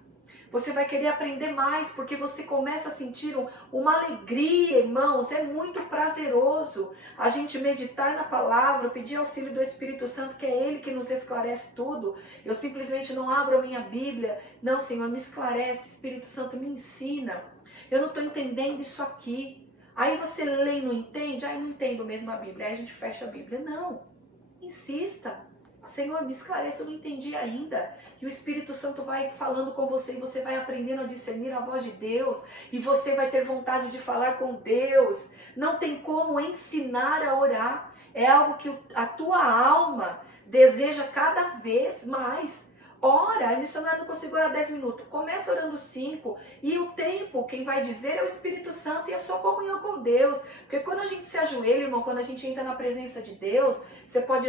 Você vai querer aprender mais, porque você começa a sentir uma alegria, irmãos. É muito prazeroso a gente meditar na palavra, pedir auxílio do Espírito Santo, que é Ele que nos esclarece tudo. Eu simplesmente não abro a minha Bíblia. Não, Senhor, me esclarece, Espírito Santo, me ensina. Eu não estou entendendo isso aqui. Aí você lê e não entende? Aí não entendo mesmo a Bíblia. Aí a gente fecha a Bíblia. Não, insista. Senhor, me esclareça, eu não entendi ainda. E o Espírito Santo vai falando com você e você vai aprendendo a discernir a voz de Deus. E você vai ter vontade de falar com Deus. Não tem como ensinar a orar. É algo que a tua alma deseja cada vez mais. Ora, a missionária não conseguiu orar 10 minutos. Começa orando 5. E o tempo, quem vai dizer é o Espírito Santo e a sua comunhão com Deus. Porque quando a gente se ajoelha, irmão, quando a gente entra na presença de Deus, você pode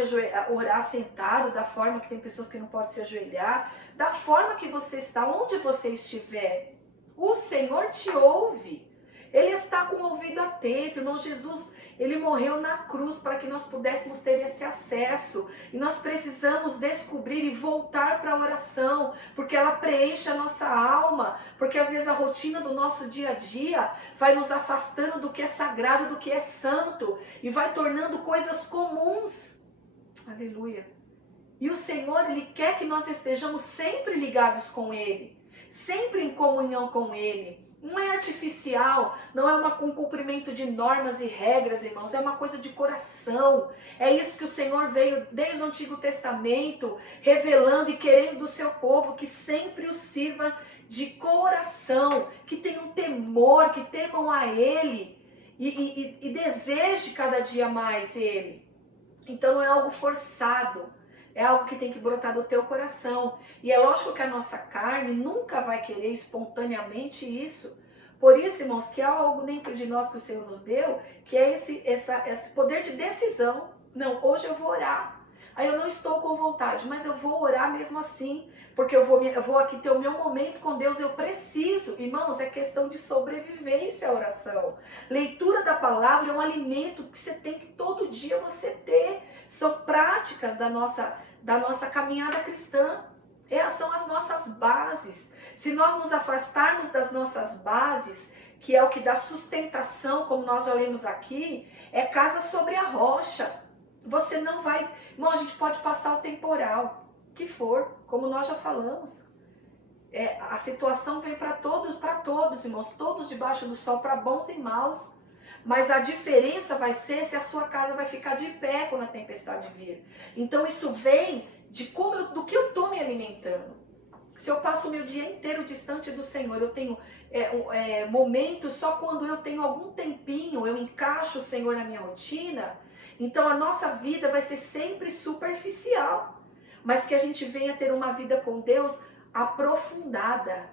orar sentado, da forma que tem pessoas que não podem se ajoelhar. Da forma que você está, onde você estiver, o Senhor te ouve. Ele está com o ouvido atento. Irmão, Jesus, Ele morreu na cruz para que nós pudéssemos ter esse acesso. E nós precisamos descobrir e voltar para a oração, porque ela preenche a nossa alma. Porque às vezes a rotina do nosso dia a dia vai nos afastando do que é sagrado, do que é santo. E vai tornando coisas comuns. Aleluia. E o Senhor, Ele quer que nós estejamos sempre ligados com Ele. Sempre em comunhão com Ele. Não é artificial, não é um cumprimento de normas e regras, irmãos, é uma coisa de coração. É isso que o Senhor veio desde o Antigo Testamento, revelando e querendo do seu povo, que sempre o sirva de coração, que tenham temor, que temam a Ele e deseje cada dia mais Ele. Então não é algo forçado. É algo que tem que brotar do teu coração. E é lógico que a nossa carne nunca vai querer espontaneamente isso. Por isso, irmãos, que há algo dentro de nós que o Senhor nos deu, que é esse poder de decisão. Não, hoje eu vou orar. Aí eu não estou com vontade, mas eu vou orar mesmo assim. Porque eu vou aqui ter o meu momento com Deus, eu preciso. Irmãos, é questão de sobrevivência a oração. Leitura da palavra é um alimento que você tem que todo dia você ter. São práticas da nossa caminhada cristã. São as nossas bases. Se nós nos afastarmos das nossas bases, que é o que dá sustentação, como nós já lemos aqui, é casa sobre a rocha. Você não vai... Irmão, a gente pode passar o temporal que for, como nós já falamos. A situação vem para todos, irmãos, todos debaixo do sol, para bons e maus. Mas a diferença vai ser se a sua casa vai ficar de pé quando a tempestade vir. Então isso vem do que eu estou me alimentando. Se eu passo o meu dia inteiro distante do Senhor, eu tenho momentos só quando eu tenho algum tempinho, eu encaixo o Senhor na minha rotina, então a nossa vida vai ser sempre superficial. Mas que a gente venha ter uma vida com Deus aprofundada.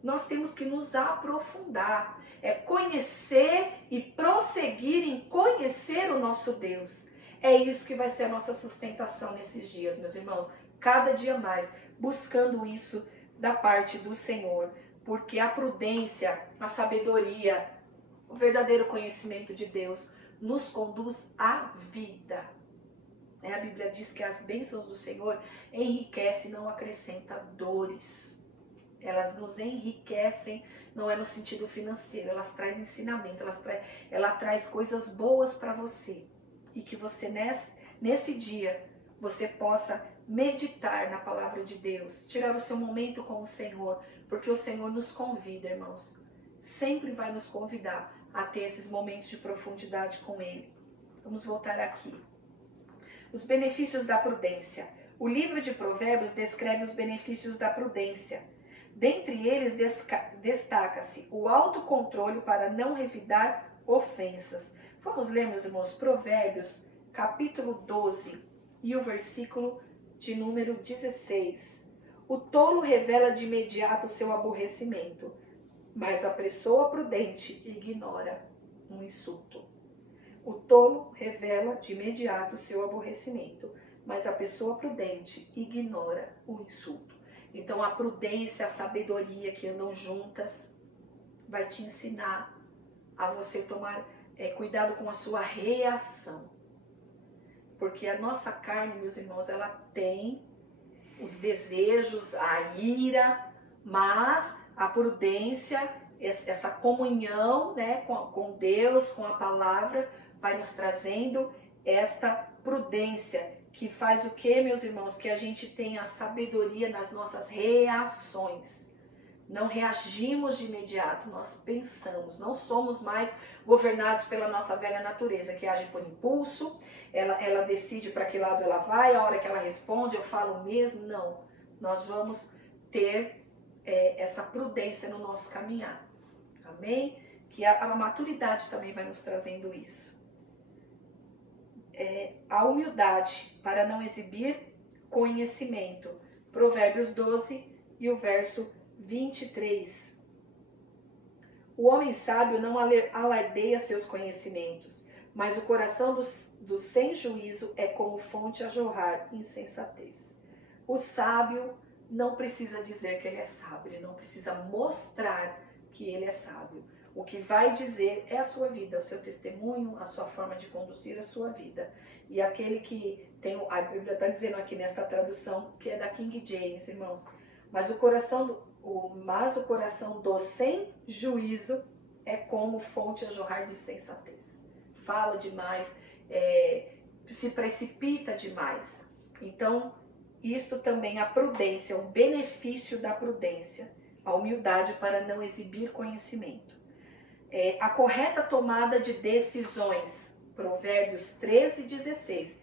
Nós temos que nos aprofundar. É conhecer e prosseguir em conhecer o nosso Deus. É isso que vai ser a nossa sustentação nesses dias, meus irmãos. Cada dia mais, buscando isso da parte do Senhor. Porque a prudência, a sabedoria, o verdadeiro conhecimento de Deus nos conduz à vida. A Bíblia diz que as bênçãos do Senhor enriquecem e não acrescenta dores. elas nos enriquecem, não é no sentido financeiro, elas trazem ensinamento, ela traz coisas boas para você. E que você nesse dia, você possa meditar na palavra de Deus, tirar o seu momento com o Senhor, porque o Senhor nos convida, irmãos, sempre vai nos convidar a ter esses momentos de profundidade com Ele. Vamos voltar aqui. Os benefícios da prudência. O livro de Provérbios descreve os benefícios da prudência. Dentre eles destaca-se o autocontrole para não revidar ofensas. Vamos ler, meus irmãos, Provérbios, capítulo 12 e o versículo de número 16. O tolo revela de imediato o seu aborrecimento, mas a pessoa prudente ignora um insulto. O tolo revela de imediato o seu aborrecimento, mas a pessoa prudente ignora o insulto. Então a prudência, a sabedoria que andam juntas vai te ensinar a você tomar cuidado com a sua reação. Porque a nossa carne, meus irmãos, ela tem os desejos, a ira, mas a prudência, essa comunhão, né, com Deus, com a palavra, vai nos trazendo esta prudência, que faz o que, meus irmãos? Que a gente tenha sabedoria nas nossas reações. Não reagimos de imediato, nós pensamos, não somos mais governados pela nossa velha natureza, que age por impulso, ela decide para que lado ela vai, a hora que ela responde, eu falo mesmo, não. Nós vamos ter essa prudência no nosso caminhar, amém? Que a maturidade também vai nos trazendo isso. A humildade para não exibir conhecimento, Provérbios 12 e o verso 23. O homem sábio não alardeia seus conhecimentos, mas o coração do sem juízo é como fonte a jorrar insensatez. O sábio não precisa dizer que ele é sábio, ele não precisa mostrar que ele é sábio. O que vai dizer é a sua vida, o seu testemunho, a sua forma de conduzir a sua vida. E aquele que tem, a Bíblia está dizendo aqui nesta tradução, que é da King James, irmãos, mas o coração do sem juízo é como fonte a jorrar de insensatez. Fala demais, se precipita demais. Então, isto também, a prudência, o benefício da prudência, a humildade para não exibir conhecimento. A correta tomada de decisões, Provérbios 13 e 16.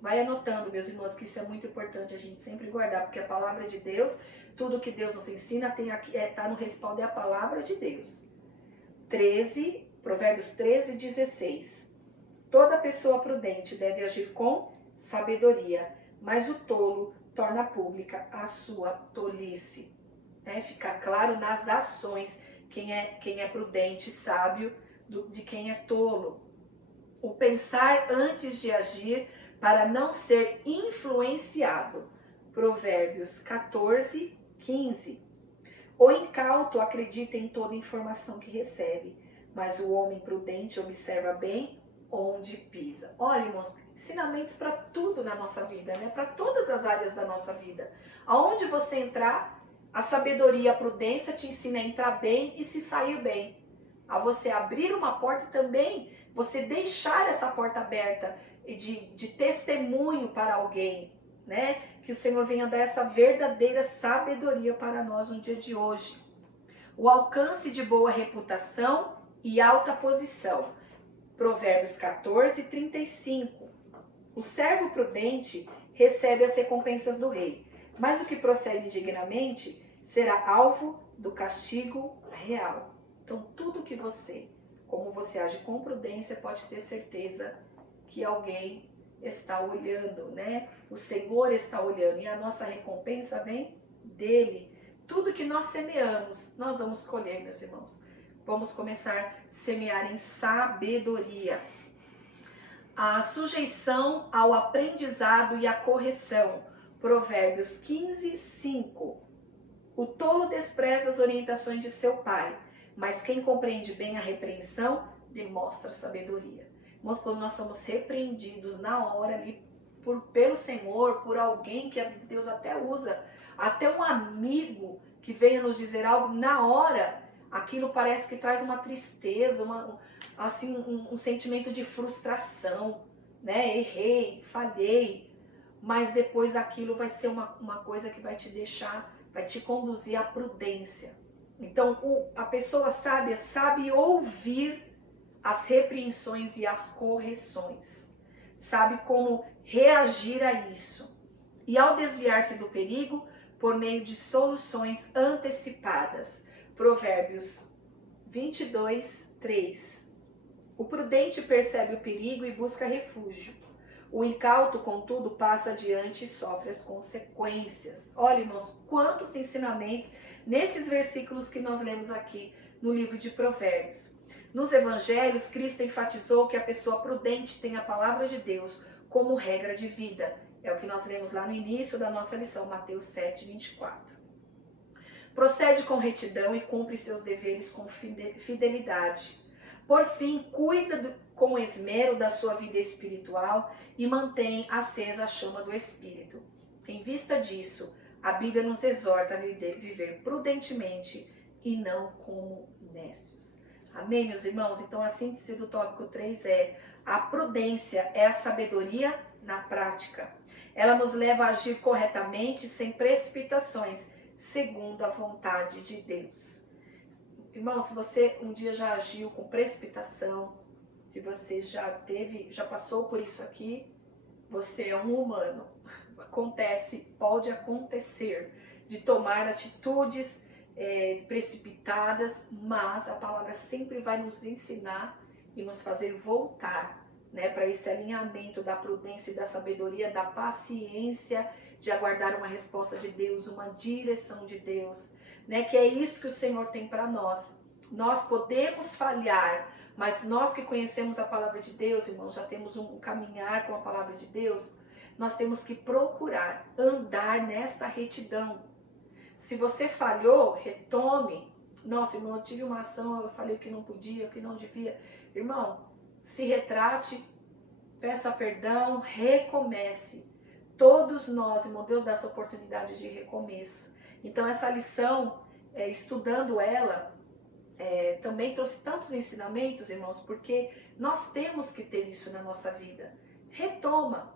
Vai anotando, meus irmãos, que isso é muito importante a gente sempre guardar, porque a palavra de Deus, tudo que Deus nos ensina está no respaldo, é a palavra de Deus. Provérbios 13 e 16. Toda pessoa prudente deve agir com sabedoria, mas o tolo torna pública a sua tolice. Fica claro nas ações quem é prudente, sábio, de quem é tolo. O pensar antes de agir para não ser influenciado. Provérbios 14, 15. O incauto acredita em toda informação que recebe, mas o homem prudente observa bem onde pisa. Olha, irmãos, ensinamentos para tudo na nossa vida, né? Para todas as áreas da nossa vida. Aonde você entrar, a sabedoria, a prudência te ensina a entrar bem e se sair bem. A você abrir uma porta também, você deixar essa porta aberta de testemunho para alguém, né? Que o Senhor venha dar essa verdadeira sabedoria para nós no dia de hoje. O alcance de boa reputação e alta posição. Provérbios 14, 35. O servo prudente recebe as recompensas do rei, mas o que procede indignamente será alvo do castigo real. Então, tudo que como você age com prudência, pode ter certeza que alguém está olhando, né? O Senhor está olhando e a nossa recompensa vem dele. Tudo que nós semeamos, nós vamos colher, meus irmãos. Vamos começar a semear em sabedoria. A sujeição ao aprendizado e à correção. Provérbios 15, 5. O tolo despreza as orientações de seu pai, mas quem compreende bem a repreensão demonstra sabedoria. Irmãos, quando nós somos repreendidos na hora ali pelo Senhor, por alguém que Deus até usa, até um amigo que venha nos dizer algo, na hora, aquilo parece que traz uma tristeza, um sentimento de frustração, né? Errei, falhei, mas depois aquilo vai ser uma coisa que vai te deixar, vai te conduzir à prudência. Então, a pessoa sábia sabe ouvir as repreensões e as correções, sabe como reagir a isso. E ao desviar-se do perigo, por meio de soluções antecipadas. Provérbios 22, 3. O prudente percebe o perigo e busca refúgio. O incauto, contudo, passa adiante e sofre as consequências. Olha, irmãos, quantos ensinamentos nestes versículos que nós lemos aqui no livro de Provérbios. Nos evangelhos, Cristo enfatizou que a pessoa prudente tem a palavra de Deus como regra de vida. É o que nós lemos lá no início da nossa lição, Mateus 7, 24. Procede com retidão e cumpre seus deveres com fidelidade. Por fim, cuida com esmero da sua vida espiritual e mantém acesa a chama do Espírito. Em vista disso, a Bíblia nos exorta a viver prudentemente e não como nécios. Amém, meus irmãos? Então, a síntese do tópico 3 é: a prudência é a sabedoria na prática. Ela nos leva a agir corretamente, sem precipitações, segundo a vontade de Deus. Irmão, se você um dia já agiu com precipitação, se você já passou por isso aqui, você é um humano. Pode acontecer de tomar atitudes precipitadas, mas a palavra sempre vai nos ensinar e nos fazer voltar, né, para esse alinhamento da prudência e da sabedoria, da paciência, de aguardar uma resposta de Deus, uma direção de Deus, né, que é isso que o Senhor tem para nós. Nós podemos falhar, mas nós que conhecemos a palavra de Deus, irmãos, já temos um caminhar com a palavra de Deus, nós temos que procurar andar nesta retidão. Se você falhou, retome. Nossa, irmão, eu tive uma ação, eu falei o que não podia, o que não devia. Irmão, se retrate, peça perdão, recomece. Todos nós, irmão, Deus dá essa oportunidade de recomeço. Então, essa lição, estudando ela, também trouxe tantos ensinamentos, irmãos, porque nós temos que ter isso na nossa vida. Retoma.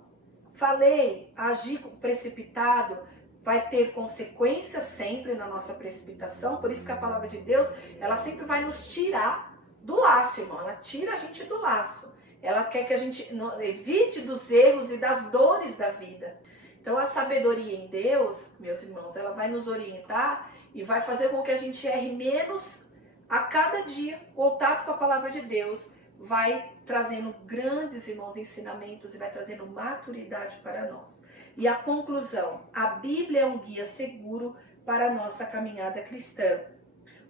Falei, agir precipitado, vai ter consequências sempre na nossa precipitação, por isso que a palavra de Deus, ela sempre vai nos tirar do laço, irmão, ela tira a gente do laço, ela quer que a gente evite dos erros e das dores da vida. Então a sabedoria em Deus, meus irmãos, ela vai nos orientar e vai fazer com que a gente erre menos a cada dia. O contato com a palavra de Deus vai trazendo grandes, irmãos, ensinamentos e vai trazendo maturidade para nós. E a conclusão: a Bíblia é um guia seguro para a nossa caminhada cristã.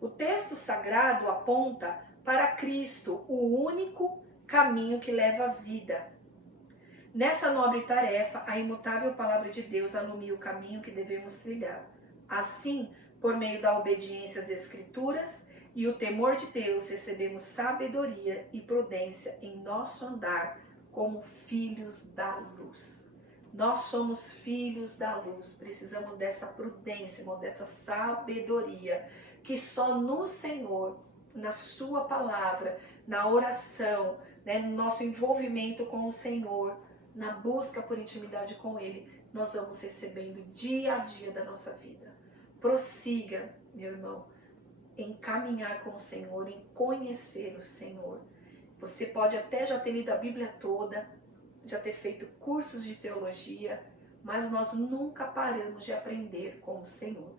O texto sagrado aponta para Cristo, o único caminho que leva à vida. Nessa nobre tarefa, a imutável palavra de Deus alumia o caminho que devemos trilhar. Assim, por meio da obediência às Escrituras e o temor de Deus, recebemos sabedoria e prudência em nosso andar como filhos da luz. Nós somos filhos da luz, precisamos dessa prudência, dessa sabedoria, que só no Senhor, na sua palavra, na oração, né, no nosso envolvimento com o Senhor, na busca por intimidade com Ele, nós vamos recebendo dia a dia da nossa vida. Prossiga, meu irmão, em caminhar com o Senhor, em conhecer o Senhor. Você pode até já ter lido a Bíblia toda, já ter feito cursos de teologia, mas nós nunca paramos de aprender com o Senhor.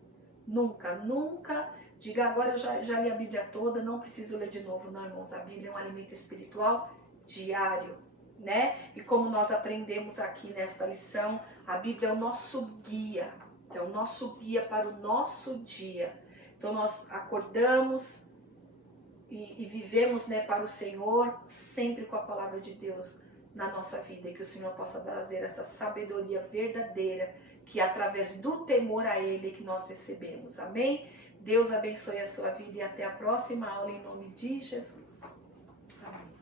Nunca diga agora eu já li a Bíblia toda, não preciso ler de novo. Não, irmãos, a Bíblia é um alimento espiritual diário, né? E como nós aprendemos aqui nesta lição, a Bíblia é o nosso guia para o nosso dia. Então nós acordamos e vivemos, né, para o Senhor, sempre com a palavra de Deus na nossa vida, e que o Senhor possa trazer essa sabedoria verdadeira, que é através do temor a Ele que nós recebemos. Amém? Deus abençoe a sua vida e até a próxima aula em nome de Jesus. Amém.